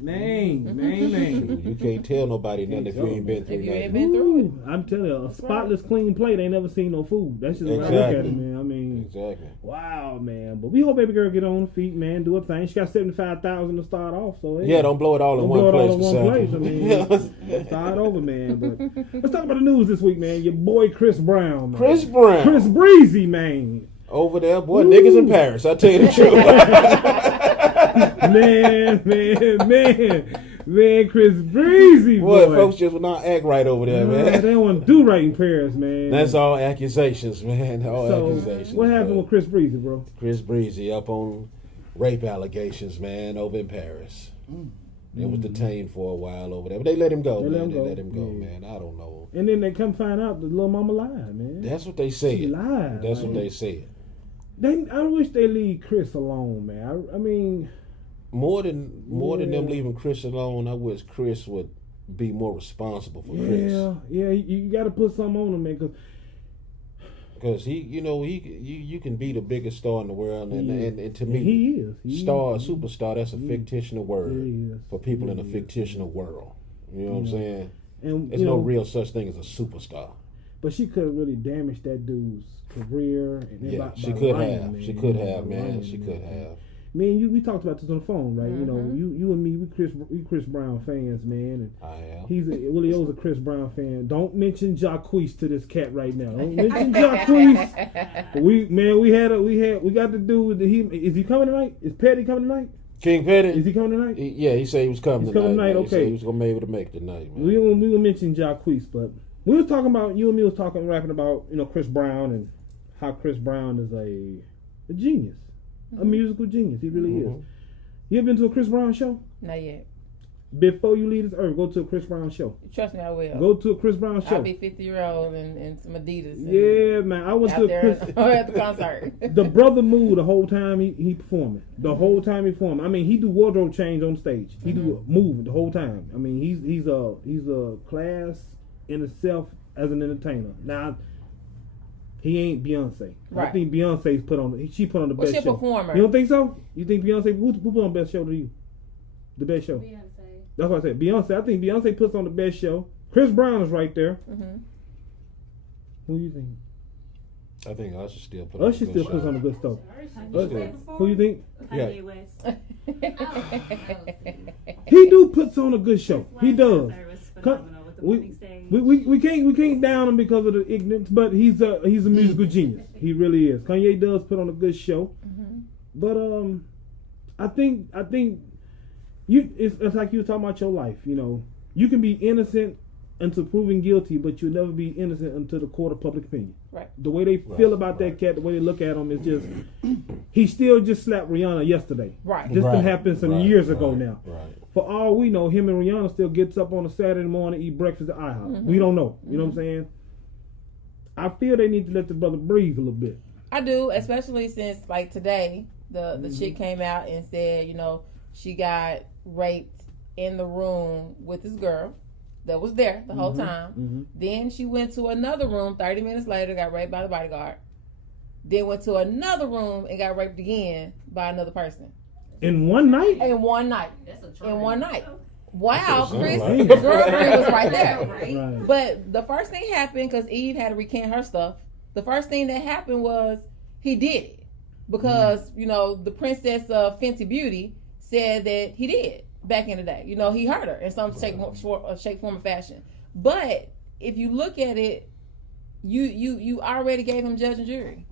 Man. You can't tell nobody nothing if you ain't been through If you ain't nothing. been through it. Ooh, I'm telling you, a spotless, clean plate ain't never seen no food. That's just what I look Exactly. at it, man. I mean, Exactly. wow, man. But we hope baby girl get on her feet, man. Do her thing. She got 75,000 to start off, so hey, Yeah, don't blow it all in don't one blow it place, all in one place. I Cassandra. mean, start over, man. But let's talk about the news this week, man. Your boy Chris Brown, man. Chris Brown. Chris Breezy, man. Over there, boy, Ooh. niggas in Paris. I tell you the truth. Man, Chris Breezy, Boy, boy. folks just will not act right over there, They man. don't want to do right in Paris, man. That's all accusations, man. All so, accusations. what happened bro. with Chris Breezy, bro? Chris Breezy up on rape allegations, man, over in Paris. It was detained for a while over there, but they let him go, They man. let him go. Yeah. Man. I don't know. And then they come find out the little mama lied, man. That's what they said. She lied. That's like, what they said. I wish they leave Chris alone, man. I mean, More than them Yeah. leaving Chris alone, I wish Chris would be more responsible for Chris. yeah, you got to put something on him, man. Because you can be the biggest star in the world, and to me, he is. superstar, that's a fictional word He is. for people in a He is. fictional world. You know what I'm saying? And There's no real such thing as a superstar. But she could have really damaged that dude's career. And Yeah, by she could lying, have. man. She could have, By man. lying, She man. could have. Me and you, we talked about this on the phone, right? You know, you and me, we Chris Brown fans, man. And I am. Willie O's a Chris Brown fan. Don't mention Jacquees to this cat right now. Don't mention Jacquees. We got the dude. Is he coming tonight? Is Petty coming tonight? King Petty? Is he coming tonight? He said he was coming He's tonight. coming tonight, man. He said okay. he was gonna be able to make it tonight, man. We will mention Jacquees, but we was talking about you and me was rapping about Chris Brown and how Chris Brown is a genius, a musical genius. He really is. You ever been to a Chris Brown show? Not yet. Before you leave this earth, go to a Chris Brown show. Trust me, I will. Go to a Chris Brown show. I'll be 50-year-old and some Adidas. And Yeah, man. I went out to a there Chris. at the concert. The brother moved the whole time he performing. The whole time he performing. I mean, he do wardrobe change on stage. He do moving the whole time. I mean, he's a class in itself as an entertainer. Now, he ain't Beyonce. I Right. think Beyonce's she put on the Well, best she a show. performer. You don't think so? You think Beyonce who put on the best show to you? The best show. Beyonce. That's what I said. Beyonce. I think Beyonce puts on the best show. Chris Brown is right there. Who you think? I think Usher still put Usher on a still good puts show. on the good stuff. Usher. Who you think? Kanye West. He do puts on a good show. He does. we can't down him because of the ignorance, but he's a musical genius. He really is. Kanye does put on a good show, but I think it's like you were talking about your life. You know, you can be innocent until proven guilty, but you'll never be innocent until the court of public opinion. Right. The way they feel about that cat, the way they look at him is just. He still just slapped Rihanna yesterday. Right. This done happened some years ago now. Right. For all we know, him and Rihanna still gets up on a Saturday morning, eat breakfast at IHOP. We don't know. You know what I'm saying? I feel they need to let the brother breathe a little bit. I do, especially since like today, the chick came out and said, you know, she got raped in the room with this girl that was there the whole time. Then she went to another room 30 minutes later, got raped by the bodyguard. Then went to another room and got raped again by another person. In one night? In one night. In one night. Wow, Chris' Right. girlfriend was right there. Right. But the first thing happened, because Eve had to recant her stuff, the first thing that happened was he did it. Because, you know, the princess of Fenty Beauty said that he did back in the day. You know, he hurt her in some shape, form, or fashion. But if you look at it, you already gave him judge and jury.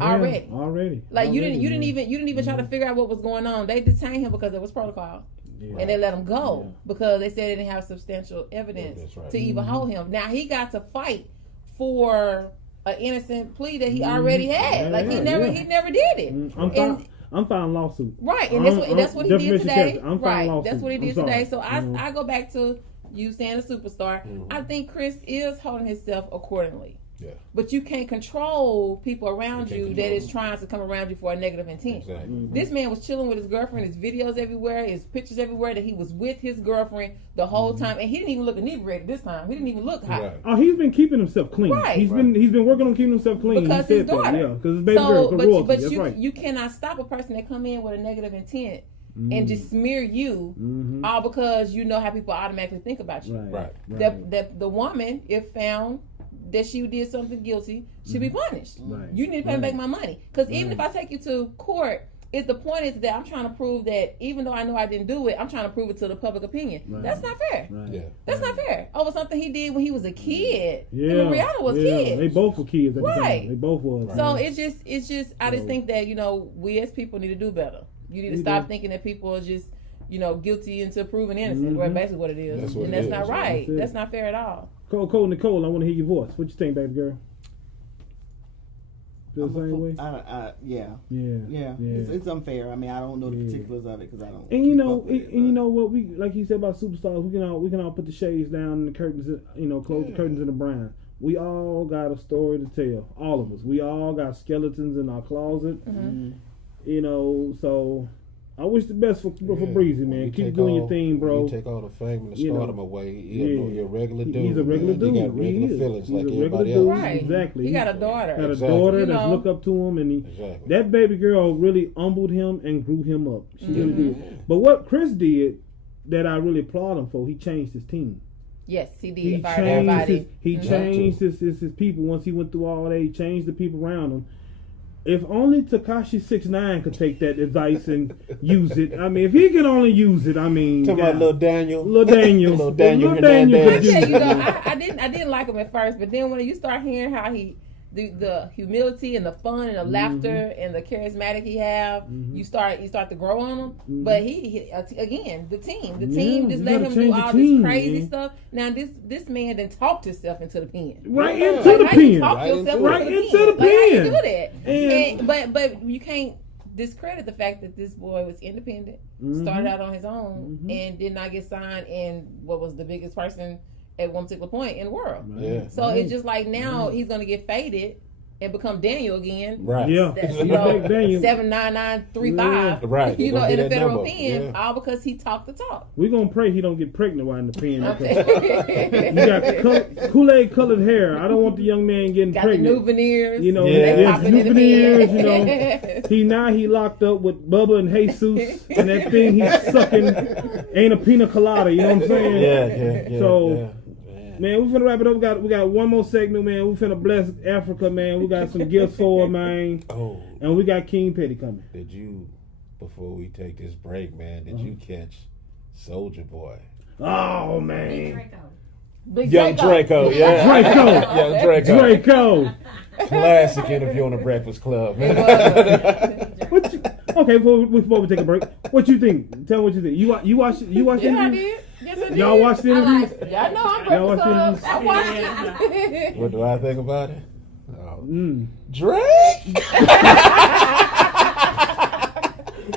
Already. Like you didn't even try to figure out what was going on. They detained him because it was protocol. Yeah. And they let him go because they said they didn't have substantial evidence to even hold him. Now he got to fight for an innocent plea that he already had. Like he never did it. I'm filing lawsuit. Right, and that's what he did today. Right, that's what he did today. So I go back to you saying a superstar. I think Chris is holding himself accordingly. Yeah. But you can't control people around you that is trying to come around you for a negative intent. Exactly. This man was chilling with his girlfriend, his videos everywhere, his pictures everywhere that he was with his girlfriend the whole time, and he didn't even look inebriated this time. He didn't even look hot. Right. Oh, he's been keeping himself clean. Right. He's been working on keeping himself clean. Because his daughter. Because his baby girl, royalty. But That's right. you cannot stop a person that come in with a negative intent and just smear you all because you know how people automatically think about you. Right. The woman, if found that she did something guilty, should be punished. Right. You need to pay back my money. Because even if I take you to court, the point is that I'm trying to prove that even though I know I didn't do it, I'm trying to prove it to the public opinion. Right. That's not fair. Right. Yeah. That's not fair. Over something he did when he was a kid. Yeah. When Rihanna was kids. They both were kids at the Right. time. They both was. So it's just I just think that, you know, we as people need to do better. You need to stop thinking that people are just, you know, guilty until proven innocent. Well, basically what it is. That's what and it that's is. not right. That's it. That's not fair at all. Nicole, I want to hear your voice. What you think, baby girl? Feel the same way? Yeah. Yeah. It's unfair. I mean, I don't know the particulars of it because I don't. And you know what we like you said about superstars. We can all put the shades down and the curtains. Close the curtains in the blind. We all got a story to tell. All of us. We all got skeletons in our closet. You know, so I wish the best for Breezy, man. Keep doing your thing, bro. You take all the fame and the stardom away. You're a regular dude. He's a regular dude. He got regular feelings like everybody dude. else. Right. Exactly. He got a daughter. Got a daughter that's look up to him, and that baby girl really humbled him and grew him up. She really did. But what Chris did that I really applaud him for, he changed his team. Yes, he did. He changed his people once he went through all that. He changed the people around him. If only Tekashi 6ix9ine could take that advice and use it. I mean, if he could only use it, I mean. Talking about Lil Daniel. Lil Daniel. Lil Daniel could use I it. tell you though, I didn't like him at first, but then when you start hearing how the humility and the fun and the laughter and the charismatic he have, you start to grow on him. But he again, the team just let him do all this crazy stuff. Now this man then talked himself into the pen. Right into the pen. Right into the pen. How you do that? But you can't discredit the fact that this boy was independent, started out on his own, and did not get signed in what was the biggest person at one particular point in the world. Yeah. So it's just like now he's gonna get faded and become Daniel again. Right. Yeah. That's, 79935. Right. You know, in the federal number. pen, all because he talked the talk. We're gonna pray he don't get pregnant while in the pen. Okay. You got Kool-Aid colored hair. I don't want the young man getting Got pregnant. the new veneers. You know, new veneers. You know, he locked up with Bubba and Jesus, and that thing he's sucking ain't a pina colada. You know what I'm saying? Yeah. So. Man, we finna wrap it up. We got one more segment, man. We finna bless Africa, man. We got some gifts for her, man. Oh. And we got King Petty coming. Did you, before we take this break, man, did you catch Soulja Boy? Oh, man. Big Young Draco, yeah. Draco. Young Draco. Draco. Classic interview on the Breakfast Club. Okay, before we take a break, what you think? Tell me what you think. You watched the Yeah, I interview? did. Yes, I did. Y'all watched the interview? Yeah, I know I'm Y'all Breakfast watched Club. I watched it. What do I think about it? Oh.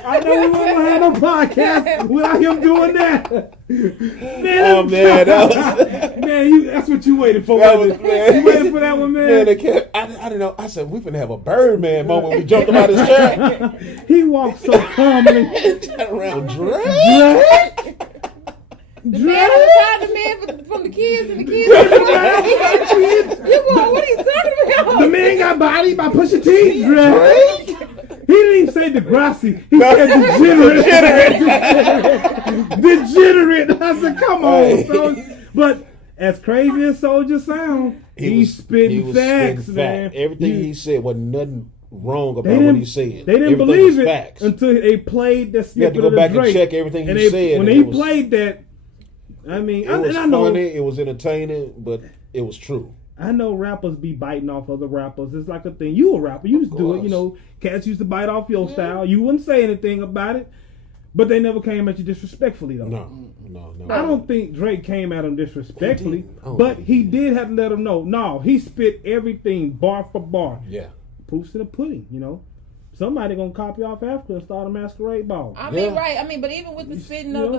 I Drake? know we won't have no podcast without him doing that. Man, Oh, man, that was... man, that's what you waited for. That wasn't was- it? man. You waited for that one, Man, man. they kept, I didn't know. I said, we finna have a Birdman moment. We jumped him out his chair. He walked so calmly. Turn around, Drake? Drake. The man beside the man from the kids and the kids. You going, what are you talking about? The man got bodied by Pusha T. Drake. He didn't even say Degrassi. He said degenerate. Degenerate. I said, come on, Soldier. But as crazy as Soldier sound, he's spitting facts, man. Everything he said wasn't nothing wrong They about what didn't, he said. they didn't Everything believe was it facts. until they played that You had to snippet go of the back and Drake. check everything he And they, said. when and he it was, played that, I mean, it was I know, funny, it was entertaining, but it was true. I know rappers be biting off other rappers. It's like a thing. You a rapper, you used to do it. You know, cats used to bite off your style. You wouldn't say anything about it, but they never came at you disrespectfully though. No. I don't think Drake came at him disrespectfully, Oh, but he did have to let him know. No, he spit everything bar for bar. Yeah. Proofs in the pudding, you know. Somebody gonna copy off Africa and start a masquerade ball. I mean, Yeah. right. I mean, but even with the spitting of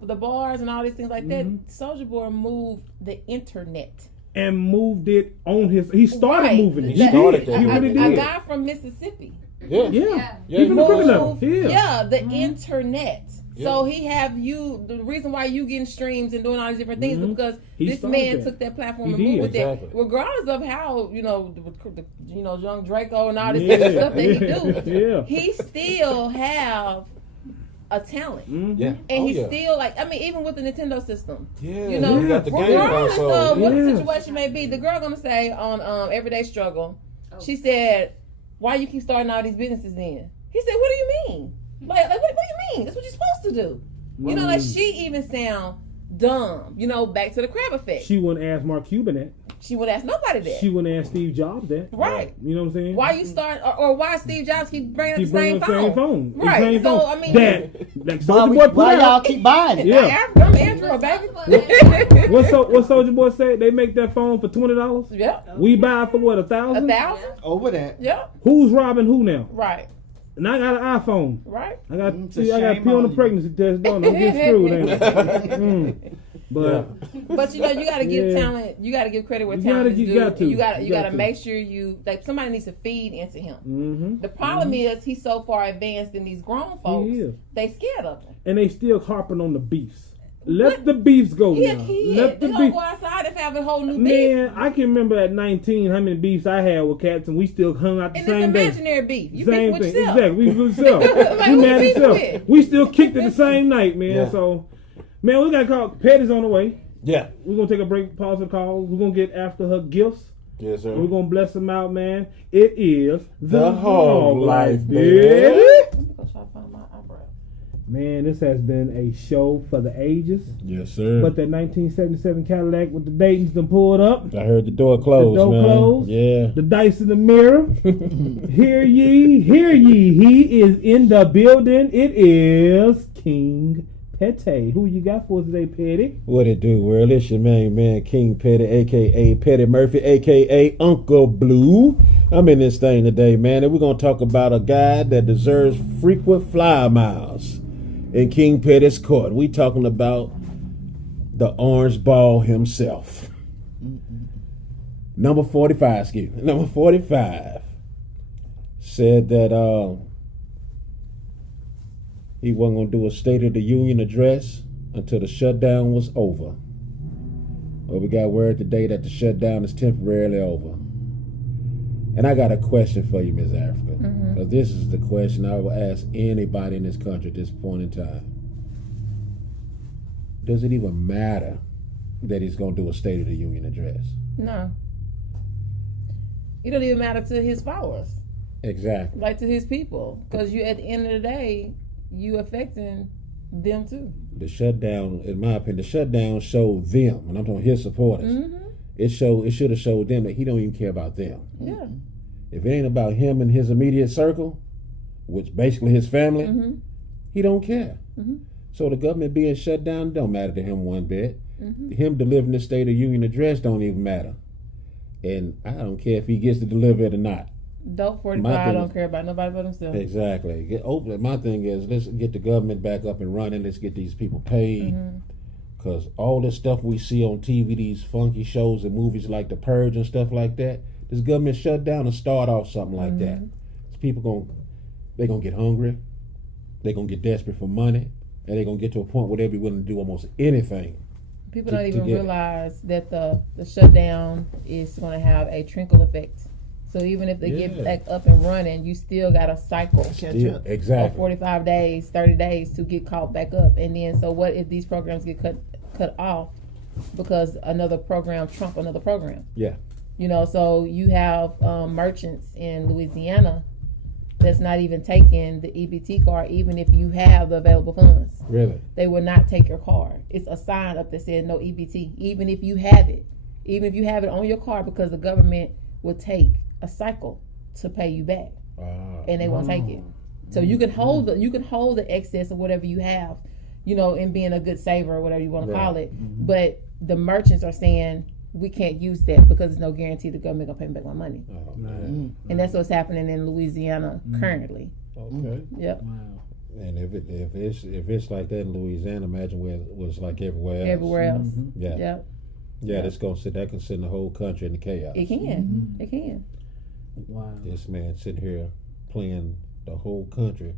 the bars and all these things like that, Soulja Boy moved the internet. And moved it on his. He started Right. moving it. He started that. He really A did. guy from Mississippi. Yeah. Yeah. Yeah, He from the he crooked moved. level. Yeah. Yeah, the internet. Yeah. So he have you. The reason why you getting streams and doing all these different things is because He this started man that. took that platform He and moved did. with Exactly. that. Regardless of how young Draco and all this Yeah. different stuff that he do, Yeah. he still have a talent. Yeah. And Oh, he's yeah. still like, I mean, even with the Nintendo system, Yeah, you know, he got the game regardless console. of what the Yeah. situation may be, the girl gonna say on Everyday Struggle, she said, "Why you keep starting all these businesses then?" He said, "What do you mean? Like what do you mean? That's what you're supposed to do." You know, like she even sound dumb. You know, back to the crab effect. She wouldn't ask Mark Cuban that. She would ask nobody that. She wouldn't ask Steve Jobs that. Right. You know what I'm saying? Why you start, or why Steve Jobs keep bringing up Keep the same bringing up the same phone. The Right. same So phone. I mean, that like Why, Soulja Boy put why y'all out. keep buying it? Yeah. I'm Android, baby. What Soulja Boy said? They make that phone for $20. Yep. We buy it for what, 1,000? 1,000. Over that. Yep. Who's robbing who now? Right. And I got an iPhone. Right. I got It's a I got shame P on the on you. pregnancy test. Don't get screwed. Ain't it? But But you know, you gotta give Yeah. talent. You gotta give credit where You talent gotta- is you due. got to. And you You gotta got to. make sure you like somebody needs to feed into him. mm-hmm. The problem is he's so far advanced in these grown folks. He is. They scared of him. And they still harping on the beefs. Let the beefs go He a now. kid. Let They the don't beef. go outside and have a whole new beef. Man, I can remember at 19 how many beefs I had with cats, and we still hung out the And it's same day. imaginary beef. You Same beef with thing, yourself. exactly. We with yourself. Like, You who mad you at beefing yourself. with? We still kicked it the same night, man. Yeah. So, man, we got to call. Petty's on the way. Yeah. We're gonna take a break, pause the call. We're gonna get after her gifts. Yes, sir. We're gonna bless them out, man. It is The HawgLife, baby. baby. Go try to find my eyebrow. Man, this has been a show for the ages. Yes, sir. But that 1977 Cadillac with the Dayton's done pulled up. I heard the door closed, The door man. closed. Yeah. The dice in the mirror. Hear ye, hear ye. He is in the building. It is King Petty. Who you got for us today, Petty? What it do, world? It's your main man, King Petty, a.k.a. Petty Murphy, a.k.a. Uncle Blue. I'm in this thing today, man, and we're going to talk about a guy that deserves frequent flyer miles in King Petty's court. We talking about the orange ball himself. Number 45 said that he wasn't going to do a State of the Union address until the shutdown was over. Well, we got word today that the shutdown is temporarily over. And I got a question for you, Ms. Africa. Because this is the question I will ask anybody in this country at this point in time. Does it even matter that he's going to do a State of the Union address? No. It don't even matter to his followers, Exactly. like to his people, because you at the end of the day, you affecting them too. The shutdown, in my opinion, the shutdown showed them, and I'm talking his supporters. Mm-hmm. It should have showed them that he don't even care about them. Yeah. If it ain't about him and his immediate circle, which basically his family, Mm-hmm. he don't care. Mm-hmm. So the government being shut down don't matter to him one bit. Mm-hmm. Him delivering the State of Union address don't even matter. And I don't care if he gets to deliver it or not. Dope My 45 thing don't is- care about nobody but himself. Exactly. My thing is, let's get the government back up and running. Let's get these people paid. Mm-hmm. Because all this stuff we see on TV, these funky shows and movies like The Purge and stuff like that, this government shut down and start off something like that. People they're gonna get hungry, they're gonna get desperate for money, and they're gonna get to a point where they'll be willing to do almost anything. People to don't even get it. realize that the shutdown is going to have a trickle effect. So even if they get Yeah. back up and running, you still got a cycle Catch Yeah, up. of exactly. 45 days, 30 days to get caught back up. And then, so what if these programs get cut off because another program trump another program? Yeah. You know, so you have merchants in Louisiana that's not even taking the EBT card, even if you have the available funds. Really? They will not take your card. It's a sign up that says no EBT, even if you have it. Even if you have it on your card, because the government will take a cycle to pay you back, and they won't take it. So you can hold the excess of whatever you have, you know, in being a good saver or whatever you want to call it. But the merchants are saying we can't use that because there's no guarantee the government gonna pay me back my money, Oh, man. and that's what's happening in Louisiana currently. Okay. Yep, Wow. And if it's like that in Louisiana, imagine where it was like everywhere else. everywhere else. Yeah. Yep, Yeah, that can send the whole country into chaos. it can. It can. Wow. This man sitting here playing the whole country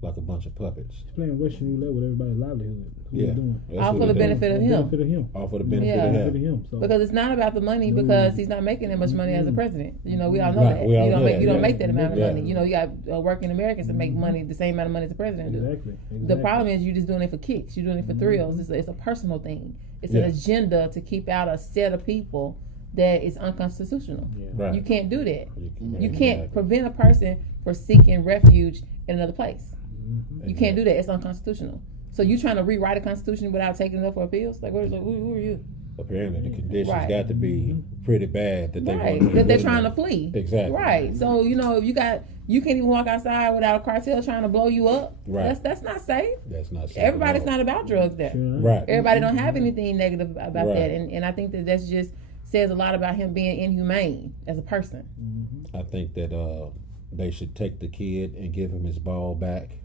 like a bunch of puppets. He's playing Russian roulette with everybody's livelihood. What Yeah. he doing? That's All what for the he doing. benefit of For the him. benefit of him. All for the benefit Yeah. of Benefit of him. him. So. Because it's not about the money, No. because he's not making that much money as a president. You know, we all know Right, that. we all You know don't make that, you don't yeah. make that amount of Yeah. money. You know, you got working Americans that make money the same amount of money as the president do. Exactly. The problem is you're just doing it for kicks. You're doing it for thrills. It's a personal thing. It's Yeah. an agenda to keep out a set of people that is unconstitutional. Yeah. Right. You can't do that. You Exactly. can't prevent a person from seeking refuge in another place. Mm-hmm. You can't do that. It's unconstitutional. So you trying to rewrite a constitution without taking it up for appeals? Like, who are you? Apparently, the conditions Right. got to be pretty bad that they Right, want that they're trying to flee. Exactly. Right. So you know, if you can't even walk outside without a cartel trying to blow you up. Right. That's not safe. That's not safe. Everybody's at all. not about drugs there. Sure. Right. Everybody don't have anything negative about Right. that, and I think that just says a lot about him being inhumane as a person. I think that they should take the kid and give him his ball back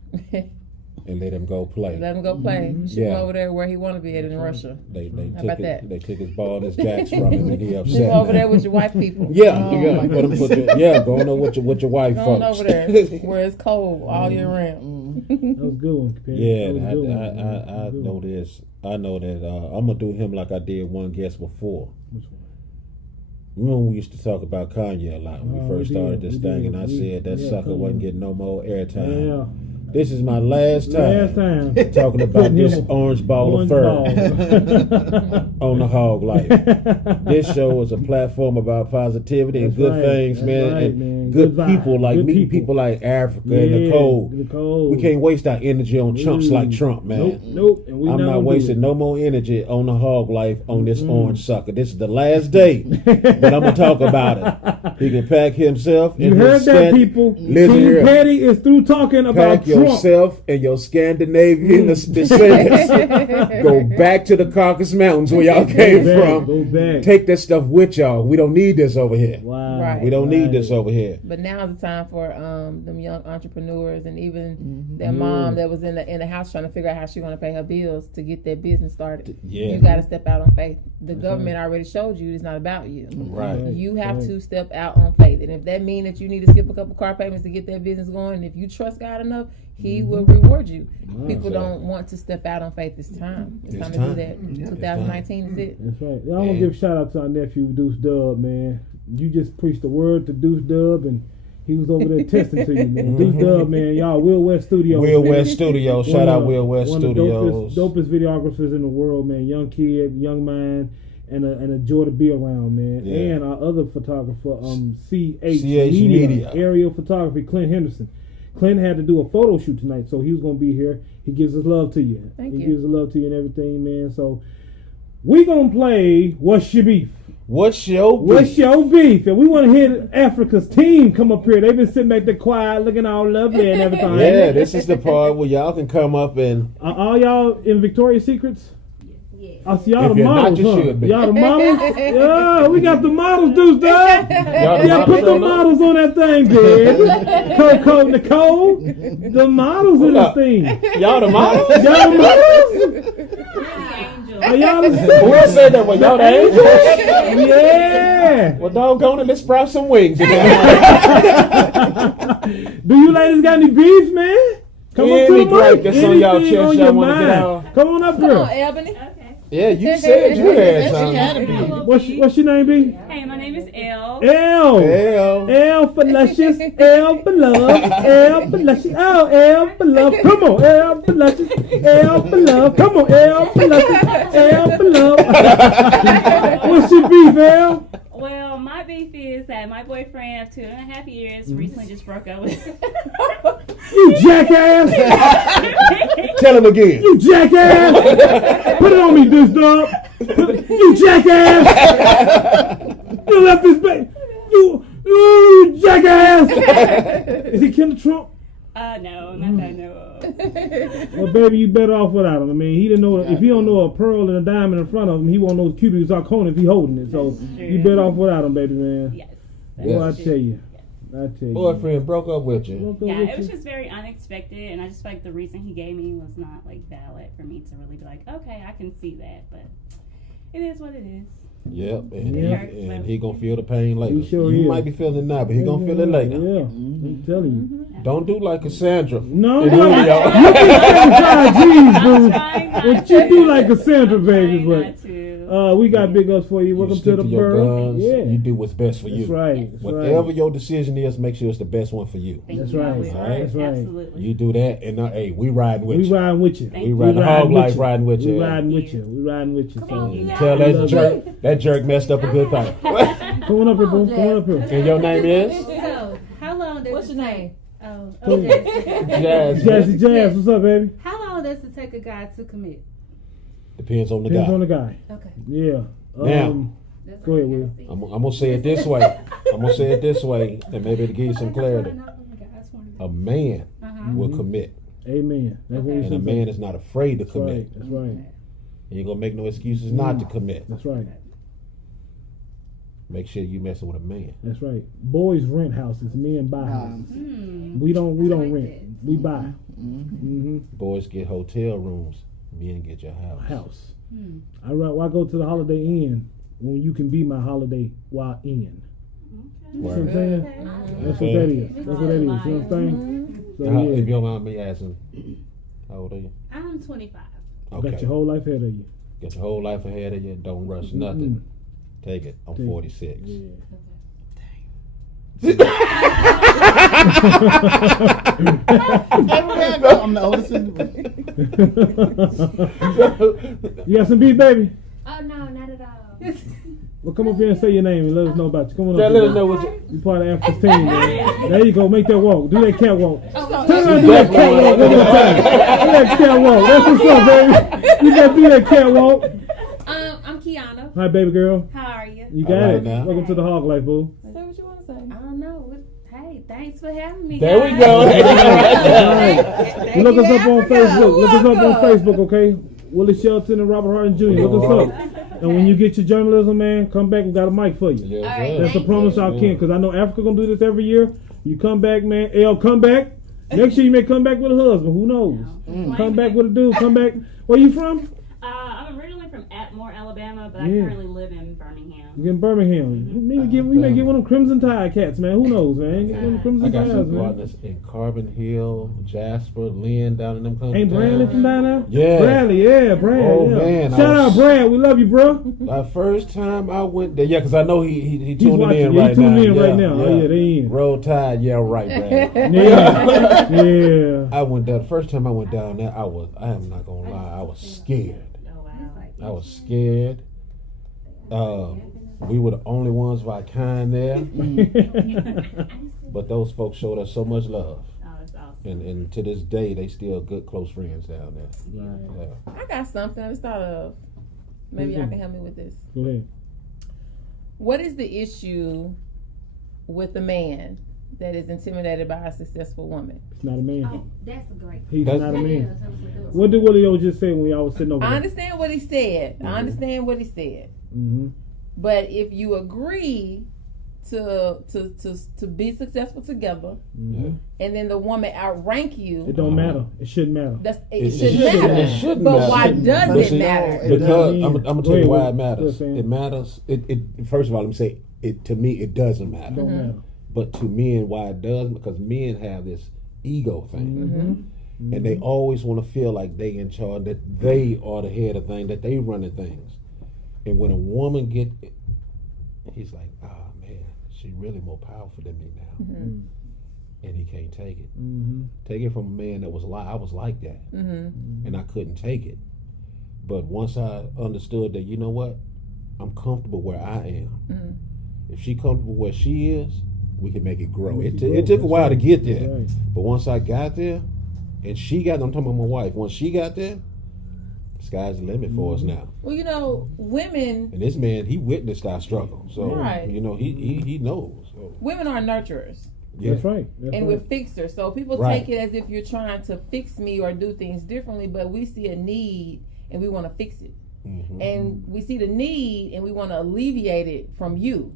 and let him go play. Let him go play. Ship Yeah. him over there where he want to be at in Russia. They How took about it, that? They took his ball and his jacks from him, and he Ship upset. him over there with your white people. Yeah, Oh, you my gotta put your with your white Going folks. over there where it's cold all year round. That was a good one. Compared. Yeah, That was a good one, I man. Good know one. this. I know that I'm gonna do him like I did one guest before. Which one? Remember when we used to talk about Kanye a lot when we Oh, first we started did, this we thing, did. and I said that Yeah, sucker come wasn't on. getting no more airtime. Yeah. This is my last time, Last time. talking about Putting this him- orange ball Orange of fur ball. on the HawgLife. This show is a platform about positivity and That's good right. things, That's man, right, and man. good Good vibe. people like Good me, people. people like Africa and the cold. The cold. We can't waste our energy on chumps like Ooh. Trump, man. Nope. And we I'm not gonna do wasting it. no more energy on the HawgLife on this orange sucker. This is the last day that I'm gonna talk about it. He can pack himself. You and heard his that, people? Listen King here. Petty is through talking about Pack Trump. yourself and your Scandinavian descendants. Go back to the Caucasus Mountains where y'all came Go back, from. go back. Take that stuff with y'all. We don't need this over here. Wow. Right. We don't need this over here. But now's the time for them young entrepreneurs and even their mom that was in the house trying to figure out how she's going to pay her bills to get that business started. Yeah. You got to step out on faith. The government already showed you it's not about you. Right. You have to step out on faith, and if that means that you need to skip a couple car payments to get that business going, and if you trust God enough, He will reward you. People don't want to step out on faith this time. It's time to do that. 2019 is it. That's right. Yeah, I want to give a shout out to our nephew Deuce Dub, man. You just preached the word to Deuce Dub, and he was over there testing to you, man. Deuce Dub, man, y'all, Will West Studios. Will man. West Studios. Shout out Will West one of the Studios. dopest videographers in the world, man. Young kid, young mind, and a joy to be around, man. Yeah. And our other photographer, CH Media. Aerial Photography, Clint Henderson. Clint had to do a photo shoot tonight, so he was gonna be here. He gives his love to you. Thank he you. gives his love to you and everything, man. So we gonna play What's Your Beef? What's your beef? What's your beef? And we want to hear Africa's team come up here. They've been sitting back there quiet, looking all lovely and everything. Yeah, this is the part where y'all can come up and All y'all in Victoria's Secrets? Yeah. I see y'all If the you're not, models, you huh? should be. Y'all the models? Yeah, we got the models, dude. Y'all the Yeah, put the models models on that thing, baby. Coco, Nicole, the models in this thing. y'all the models? Y'all the models? Are y'all the Who else said that? Well, y'all the angels? Yeah. Well, doggone it, let's sprout some wings. Do you ladies got any beef, man? Come up to Any the gripe mic. that's on y'all Anything chest on y'all your wanna get mind. out? Come on up Come on, here. Ebony. Okay. Yeah, you said you had something. What's your name, B? Hey, my name is Elle. L. Hell. L for luscious, L for love, L for luscious, oh, L for love. Come on, L for luscious, L for love. Come on, L for luscious, L for love. What's your beef, L? Well, my beef is that my boyfriend of 2.5 years recently just broke up with You jackass! Tell him again. You jackass! Put it on me, this dog. You jackass! You left this baby. You jackass! Is he Kendall Trump? No, not that I know of. Well, baby, you better off without him. I mean, he didn't know if he don't know a pearl and a diamond in front of him, he won't know cubic zirconia if he holding it. So you better off without him, baby man. Yes. Well, I tell you, Boyfriend broke up with you. Look up Yeah, with it was you. just very unexpected, and I just feel like the reason he gave me was not like valid for me to really be like, okay, I can see that, but it is what it is. Yep, and, Yeah. and he gonna feel the pain later. He sure you is. might be feeling it now, but he gonna feel it later. Yeah, I'm telling you. Don't do like Cassandra. No, And no, here we are. you get 75 G's, boo. Trying not What you to. do like Cassandra, I'm baby, trying but not to. we got big ups for you. You Welcome stick to the your borough. guns. Yeah, You do what's best for that's you. right. That's Whatever right. your decision is, make sure it's the best one for you. Thank That's you. right. I will. Alright. That's right. Absolutely. You do that, and hey, we riding with We you. riding with you. Thank We you. riding HawgLife riding with you. We riding with you. We riding with you. Come on, So. you Tell guys. that jerk messed up a good thing. Come on up here, boo. Come on up here. And your name is So, how long does What's it your take? name? Oh, Cool. Jazz. Jazz. Jazz, what's up, baby? How long does it take a guy to commit? Depends on the Depends guy. on the guy. Okay. Yeah. Now. That's Go all ahead, you Will. gotta see. I'm gonna say it this way. I'm gonna say it this way, and maybe it'll give you some clarity. A man will commit, Amen. That's what we and a should man is not afraid to That's commit. right. That's right. You ain't gonna make no excuses not to commit. That's right. Make sure you messing with a man. That's right. Boys rent houses. Men buy houses. Hmm. We don't I like rent. that. We buy. Mm-hmm. Boys get hotel rooms. Men get your house. House. Hmm. Why go to the Holiday Inn when you can be my Holiday while in? You see what I'm Word. saying? That's what that is. That's what that is. You know what I'm saying? So If you yeah, don't mind me asking, how old are you? I'm 25. Okay. got your whole life ahead of you. Got your whole life ahead of you. Don't rush nothing. Take it. I'm Take it. 46. Yeah. I'm the oldest in the room. You got some beef, baby? Oh, no, not at all. Well, come up here and say your name and let us know about you. Come on Yeah, up let here. us know what you. You part of Africa's team, man. There you go. Make that walk. Do that catwalk. Oh, Turn around and do that catwalk one more time. Do that catwalk. That's what's up, baby. You got to do that catwalk. I'm Kiana. Hi, baby girl. How are you? You got All right it. now. Welcome to the HawgLife, boo. Say what you want to say. I don't know. Hey, thanks for having me. There we guys. go. Right. You look us up on Facebook. Look us up on Facebook, okay? Willie Shelton and Robert Hart Jr. Look us up. And when you get your journalism, man, come back. We got a mic for you. Yes, All right, sir. That's a Thank promise you. I can, because I know Africa gonna do this every year. You come back, man. L, come back. Next year you may come back with a husband. Who knows? Come back with a dude. Come back. Where you from? I'm originally from Atmore, Alabama, but Yeah. I currently live in Birmingham. You in Birmingham. We may get one of them Crimson Tide cats, man. Who knows, man? Get one of them I Crimson got Tides, some man. partners in Carbon Hill, Jasper, Lynn, down in them country Ain't Bradley towns. from down there? Yeah. Bradley, yeah, Brad. Oh, yeah. man, I Shout was- out, Brad. We love you, bro. The first time I went there, yeah, because I know he He's tuning watching. in Yeah, right he tuning now. in right Yeah, now. Oh, yeah, they in. Roll Tide, yeah, right, Brad. Yeah. Yeah. I went there. The first time I went down there, I am not gonna lie, I was scared. Oh, wow. I was scared. We were the only ones of our kind there, but those folks showed us so much love. Oh, that's awesome. And to this day, they still good close friends down there. Right. Yeah. I got something I just thought of. Maybe y'all can help me with this. Go ahead. What is the issue with a man that is intimidated by a successful woman? It's not a man. Oh, that's a great. He's That's- not a Yeah, man. that was a good one. What did Willie O just say when y'all was sitting over I there? understand what he said. Mhm. I understand what he said. Mm-hmm. But if you agree to be successful together, Mm-hmm. and then the woman outrank you, It don't matter. It shouldn't matter. it shouldn't matter. It shouldn't But matter. why does But it see, matter? It Because doesn't I'm gonna tell you why it matters. Sam. It matters. It first of all, let me say it. To me, it doesn't matter. Don't Mm-hmm. matter. But to men, why it does? Because men have this ego thing, Mm-hmm. and they always want to feel like they in charge, that they are the head of things, that they running things. And when a woman get, he's like, oh man, she really more powerful than me now, Mm-hmm. and he can't take it. Mm-hmm. Take it from a man that was I was like that, Mm-hmm. and I couldn't take it. But once I understood that, you know what, I'm comfortable where I am. Mm-hmm. If she comfortable where she is, we can make it grow. Make It it grow. took a That's while to right. get there, That's right. but once I got there, and she got, I'm talking about my wife. Once she got there, sky's the limit for us now. Well, you know, women And this man, he witnessed our struggle, so Right. you know he knows. So, women are nurturers. yeah. That's right. That's And right. we're fixers. So people Right. take it as if you're trying to fix me or do things differently, but we see a need and we want to fix it. Mhm. And we see the need and we want to alleviate it from you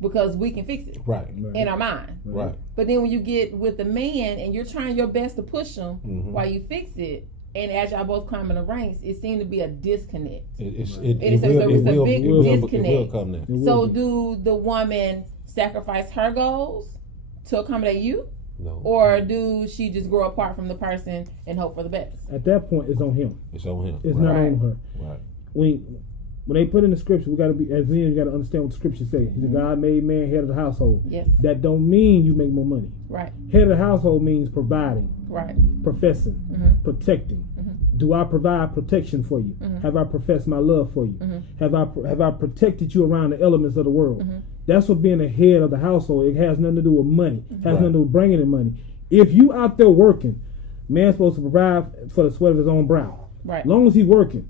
because we can fix it Right, in our mind. right. But then when you get with the man and you're trying your best to push him Mhm. while you fix it, and as y'all both climbing the ranks, it seemed to be a disconnect. It's It's a big disconnect. It will come there. It will So be. do the woman sacrifice her goals to accommodate you? No, Or do she just grow apart from the person and hope for the best? At that point, it's on him. it's on him. It's right. not Right. on her. Right. When they put in the scripture, we got to be, as men, you got to understand what the scripture say. The God made man head of the household. Yes. That don't mean you make more money. Right. Head of the household means providing, Right. professing, Mhm. protecting. Mhm. Do I provide protection for you? Mhm. Have I professed my love for you? Mhm. Have I protected you around the elements of the world? Mhm. That's what being the head of the household. It has nothing to do with money. It has Right. nothing to do with bringing in money. If you out there working, man's supposed to provide for the sweat of his own brow. Right. As long as he's working.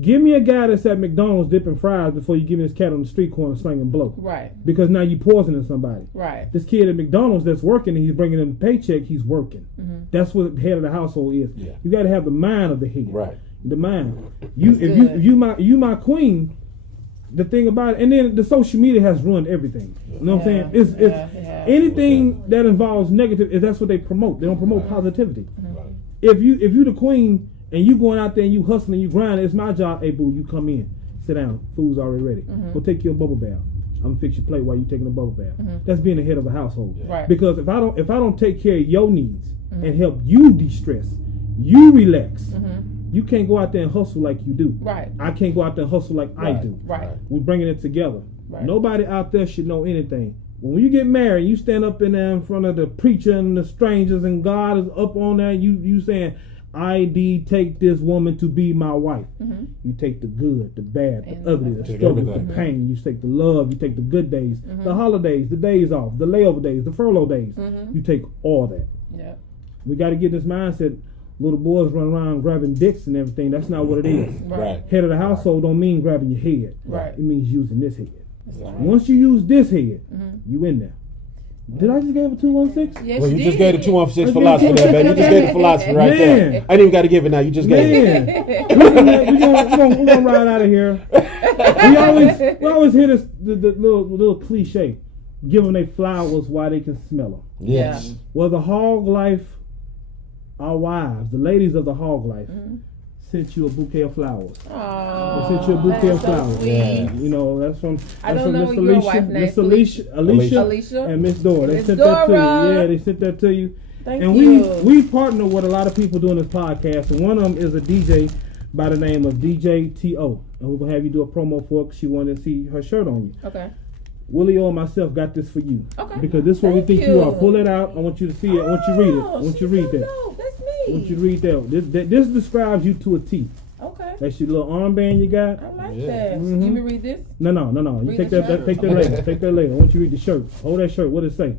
Give me a guy that's at McDonald's dipping fries before you give me this cat on the street corner slinging blow. Right. Because now you poisoning somebody. Right. This kid at McDonald's that's working and he's bringing in a paycheck, he's working. Mhm. That's what the head of the household is. Yeah. You got to have the mind of the head. Right. The mind. You, That's if good. you my queen. The thing about it, and then the social media has ruined everything. You know what I'm saying? It's yeah. anything that involves negative. That's what they promote. They don't promote positivity. Right. If you the queen and you going out there and you hustling, you grinding, it's my job. Hey boo, you come in, sit down. Food's already ready. Go take you a bubble bath. I'm gonna fix your plate while you taking a bubble bath. That's being the head of a household. Right. Because if I don't take care of your needs and help you de-stress, you relax. You can't go out there and hustle like you do. Right. I can't go out there and hustle like I Right. do. Right. We're bringing it together. Right. Nobody out there should know anything. When you get married, you stand up in there in front of the preacher and the strangers, and God is up on there. You saying, "I take this woman to be my wife." You take the good, the bad, the And ugly, the the Take struggle, everything. the pain. You take the love. You take the good days, the holidays, the days off, the layover days, the furlough days. You take all that. Yeah. We got to get this mindset. Little boys run around grabbing dicks and everything. That's not what it is. Right. Head of the household don't mean grabbing your head. Right. It means using this head. That's right. Once you use this head, you in there. Did I just give a 216? Yes, Well, you did. just gave the 216 philosophy there, baby. You just gave the philosophy right there. Man. I ain't even got to give it now. You just gave it. Man, we're gonna ride out of here. We always hear this the little cliche. Give them their flowers while they can smell them. Yes. Well, the HawgLife, our wives, the ladies of the HawgLife, sent you a bouquet of flowers. Oh, They sent you a bouquet that's of flowers. So sweet. Yeah. You know, that's from I that's don't from know Miss your Alicia, wife's name, Miss Alicia, Alicia. and Miss Dora. They Miss sent that to Dora. you. Yeah, they sent that to you. Thank And you. we partner with a lot of people doing this podcast, and one of them is a DJ by the name of DJ T.O. And we're gonna have you do a promo for it 'cause she wanted to see her shirt on you. Okay. Willie O and myself got this for you. Okay. Because this is what we Thank think you are. you. Pull it out. I want you to see it. I want you to read it. I want you to read that. No, that's I me. want you to read that. This describes you to a T. Okay. That's your little armband you got. I like Yeah. that. Mhm. You me read this? No. You Read take the that. shirt. Take that later. Take that later. I want you to read the shirt. Hold that shirt. What does it say?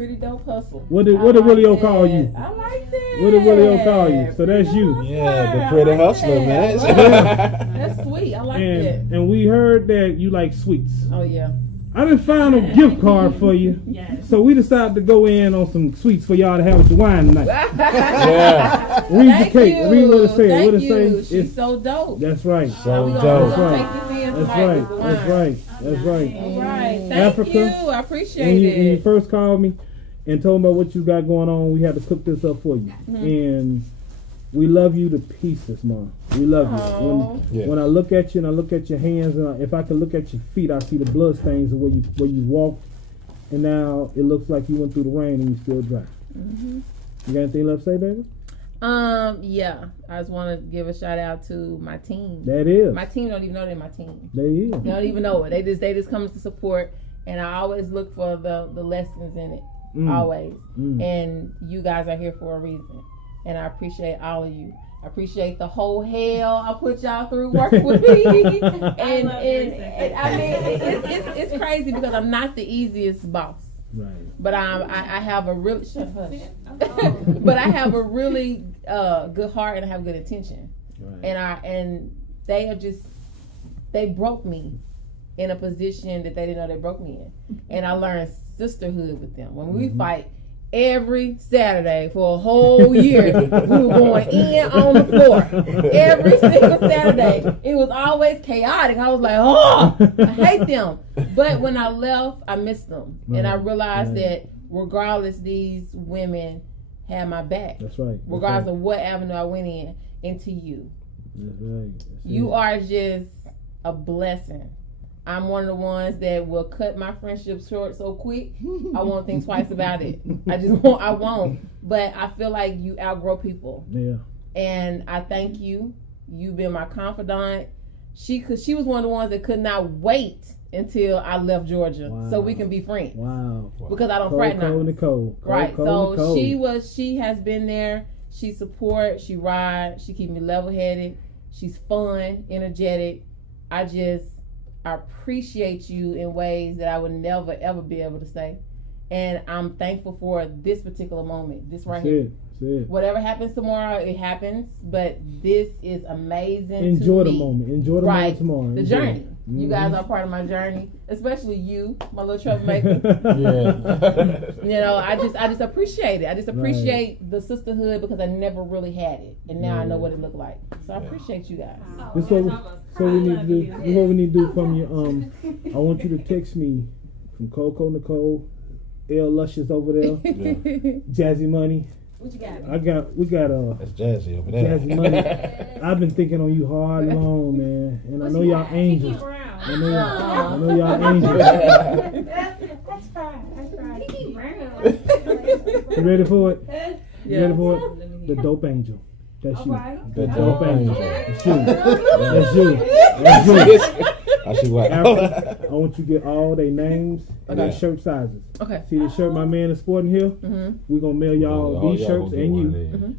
pretty dope hustle. What did I Willie O like call that. you? I like that. What did Willie O call you? So that's you. Yeah, the pretty hustler, man. That's sweet. I like that. And we heard that you like sweets. Oh yeah. I done found a gift card for you. Yes. So we decided to go in on some sweets for y'all to have with your wine tonight. Yeah. Read the Thank cake. you. Read what it says. Thank What it you. says. She's so dope. That's right. So we dope. gonna That's take this in That's tonight right. with the wine. That's right. That's right. All right. Thank Africa, you. I appreciate When you it. first called me and told me about what you got going on, we had to cook this up for you. Mm-hmm. And we love you to pieces, Mom. We love Aw. you. Yeah. When I look at you and I look at your hands, and if I can look at your feet, I see the blood stains of where you walked. And now it looks like you went through the rain and you still dry. Mm-hmm. You got anything left to say, baby? Yeah. I just want to give a shout out to my team. That is. My team don't even know they're my team. They is. They don't even know it. They just come to support, and I always look for the lessons in it. Always. And you guys are here for a reason, and I appreciate all of you. I appreciate the whole hell I put y'all through working with me. and I mean, it's crazy because I'm not the easiest boss. Right. But I have a really but I have a really good heart and I have good intention. Right. And they broke me in a position that they didn't know they broke me in. And I learned sisterhood with them. When we fight every Saturday for a whole year, we were going in on the floor. Every single Saturday. It was always chaotic. I was like, oh, I hate them. But when I left, I missed them. And I realized that regardless, these women had my back. That's right. Regardless of what avenue I went in, into you. That's right. You are just a blessing. I'm one of the ones that will cut my friendship short so quick. I won't think twice about it. I won't. But I feel like you outgrow people. Yeah. And I thank you. You've been my confidant. She was one of the ones that could not wait until I left Georgia so we can be friends. Wow. Because I don't fraternize. Nicole. Right. So she has been there. She supports, she rides, she keeps me level headed. She's fun, energetic. I appreciate you in ways that I would never ever be able to say. And I'm thankful for this particular moment. This right here. Whatever happens tomorrow, it happens. But this is amazing. Enjoy to the me. moment. Enjoy the moment tomorrow. The journey. You guys are part of my journey, especially you, my little troublemaker. I just appreciate it. I just appreciate the sisterhood because I never really had it, and now I know what it looked like. So I appreciate you guys. This is what we need to do. This is what we need to do from you. I want you to text me from Coco Nicole, L Luscious over there, Jazzy Money. What you got? We got That's Jazzy over there. Jazzy Money. I've been thinking on you hard and long, man, and I know y'all angels. I know y'all angels. That's right. Kiki Brown. You ready for it? You ready for it? The dope angel. That's you. The dope angel. That's you. That's you. That's you. I see what. I want you to get all their names and their shirt sizes. Okay. See the shirt my man is sporting here? We're going to mail y'all these shirts and you.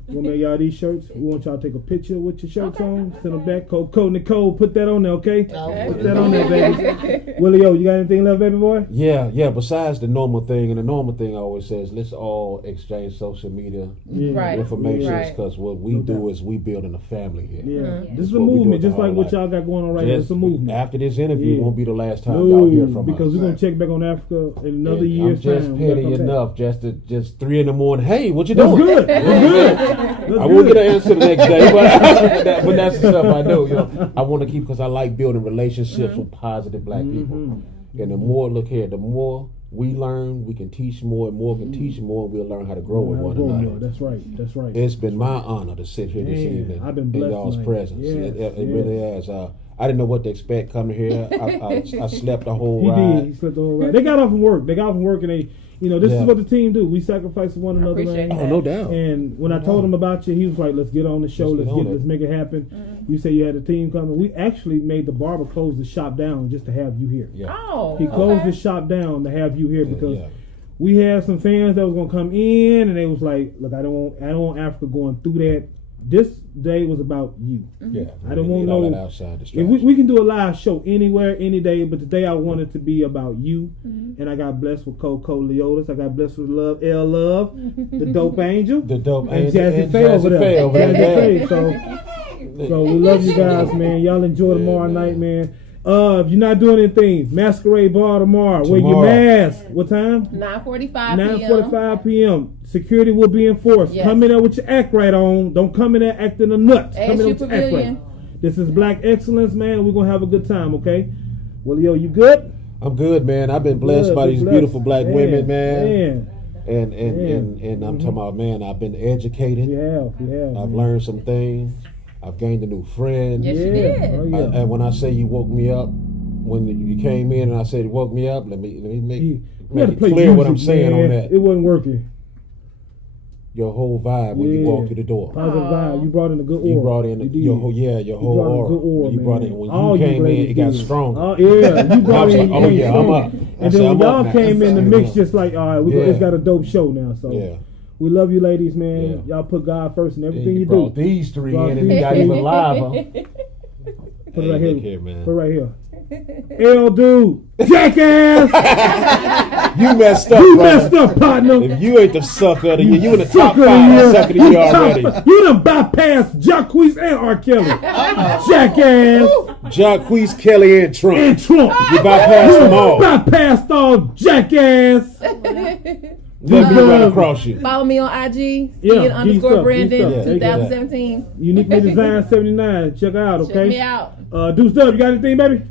We're going to mail y'all these shirts. We want y'all to take a picture with your shirts on. Send them back. Coco Nicole, put that on there, okay? Put that on there, baby. Willie O, you got anything left, baby boy? Yeah. Besides the normal thing, and the normal thing I always says, let's all exchange social media information because what we do is we building a family here. Yeah. This is a movement, just like what y'all got going on right now. It's a movement. After this interview, won't be the last time y'all hear from us. Because we're going to check back on Africa in another year's I'm just time. petty enough just 3 a.m. Hey, what you doing? That's good. I will get an answer the next day, but that's the stuff I do. I want to keep because I like building relationships with positive black people. And the more we learn, we can teach more, and more can teach more, and we'll learn how to grow with one another. That's right. It's been my honor to sit here this evening I've been blessed in y'all's tonight. presence. Yes. It really has. I didn't know what to expect coming here. I slept the whole He ride. did. He slept the whole ride. They got off from work. And they, this is what the team do. We sacrifice for one another, man. Oh, no doubt. And when I told him about you, he was like, "Let's get on the show. Let's make it happen." You say you had a team coming. We actually made the barber close the shop down just to have you here. Yeah. Oh, He closed the shop down to have you here because we had some fans that was gonna come in, and they was like, "Look, I don't want Africa going through that this day was about you. Yeah, I don't we want need all no- that outside If distraction. we can do a live show anywhere, any day, but today I wanted to be about you. And I got blessed with Coco Leotis. I got blessed with Love, L Love, the Dope Angel, The dope and Angel- Jazzy and Faye over Jazzy there. Faye over there, Jazzy yeah. Faye. So we love you guys, man. Y'all enjoy tomorrow man. night, man. If you're not doing anything, Masquerade Bar tomorrow. Wear your Tomorrow. mask. What time? 9:45 p.m. 9:45 p.m. Security will be enforced. Yes. Come in there with your act right on. Don't come in there acting a nut. Come in there ASU with your act right. Pavilion. This is Black Excellence, man. We're gonna have a good time, okay? Well, you good? I'm good, man. I've been blessed Good, by be these blessed. beautiful black women, man. Man. And I'm talking about, man, I've been educated. Yeah. I've learned some things. I've gained a new friend. Yes, you did. Oh, yeah. And when I say you woke me up, when you came in and I said you woke me up, let me make We make gotta it play clear what I'm music, saying man. on that. It wasn't working. Your whole vibe when you Yeah. walked through the door. Positive vibe. You brought in a good aura. You brought in You did. your whole You whole brought in a aura. good aura, When you brought man. in when All you came in, ladies it got did. stronger. Oh yeah, you brought was in. like, oh, yeah, I'm up. I And said, then when I'm up y'all now. came in the I'm mix, up. just like, all right, Yeah. it's got a dope show now. So Yeah. we love you, ladies, man. Yeah. Y'all put God first in And everything you brought do. these three Brought in and these you got three. even live. Put it right look here. man. Put it right here. L dude, jackass! You messed up, You brother. messed up, partner. If you ain't the sucker of the year, you in the top Sucker of the 5 year. sucker of the year already. You done bypassed Jacquees and R. Kelly. Jackass Jacquees, Kelly, and Trump. and Trump. You bypassed them all. Bypassed all jackass. Let me run across you. Follow me on IG, Yeah, Ian G _Brandon stuff, G stuff. 2017. Uniquely Design 79. Check her out, Check okay? me out. Deuce Dub, you got anything, baby?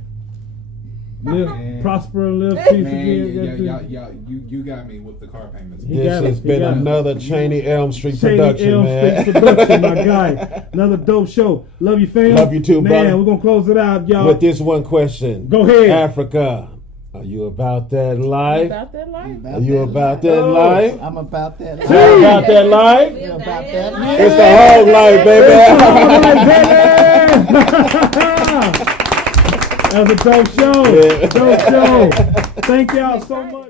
Live, Man. prosper and live peace Man, again. you got me with the car payments. He This got has it, been he got it. another Cheney Elm Street Shady production, Elm man. Street production, my guy. Another dope show. Love you, fam. Love you too, man, brother. we're gonna close it out, y'all. With this one question. Go ahead. Africa, are you about that life? About that life. Are you about that life? I'm about that. Are you about that life? We about about that. that. It's the HawgLife, baby. All right, baby. That was a dope show. Yeah. Dope show. Thank y'all so much.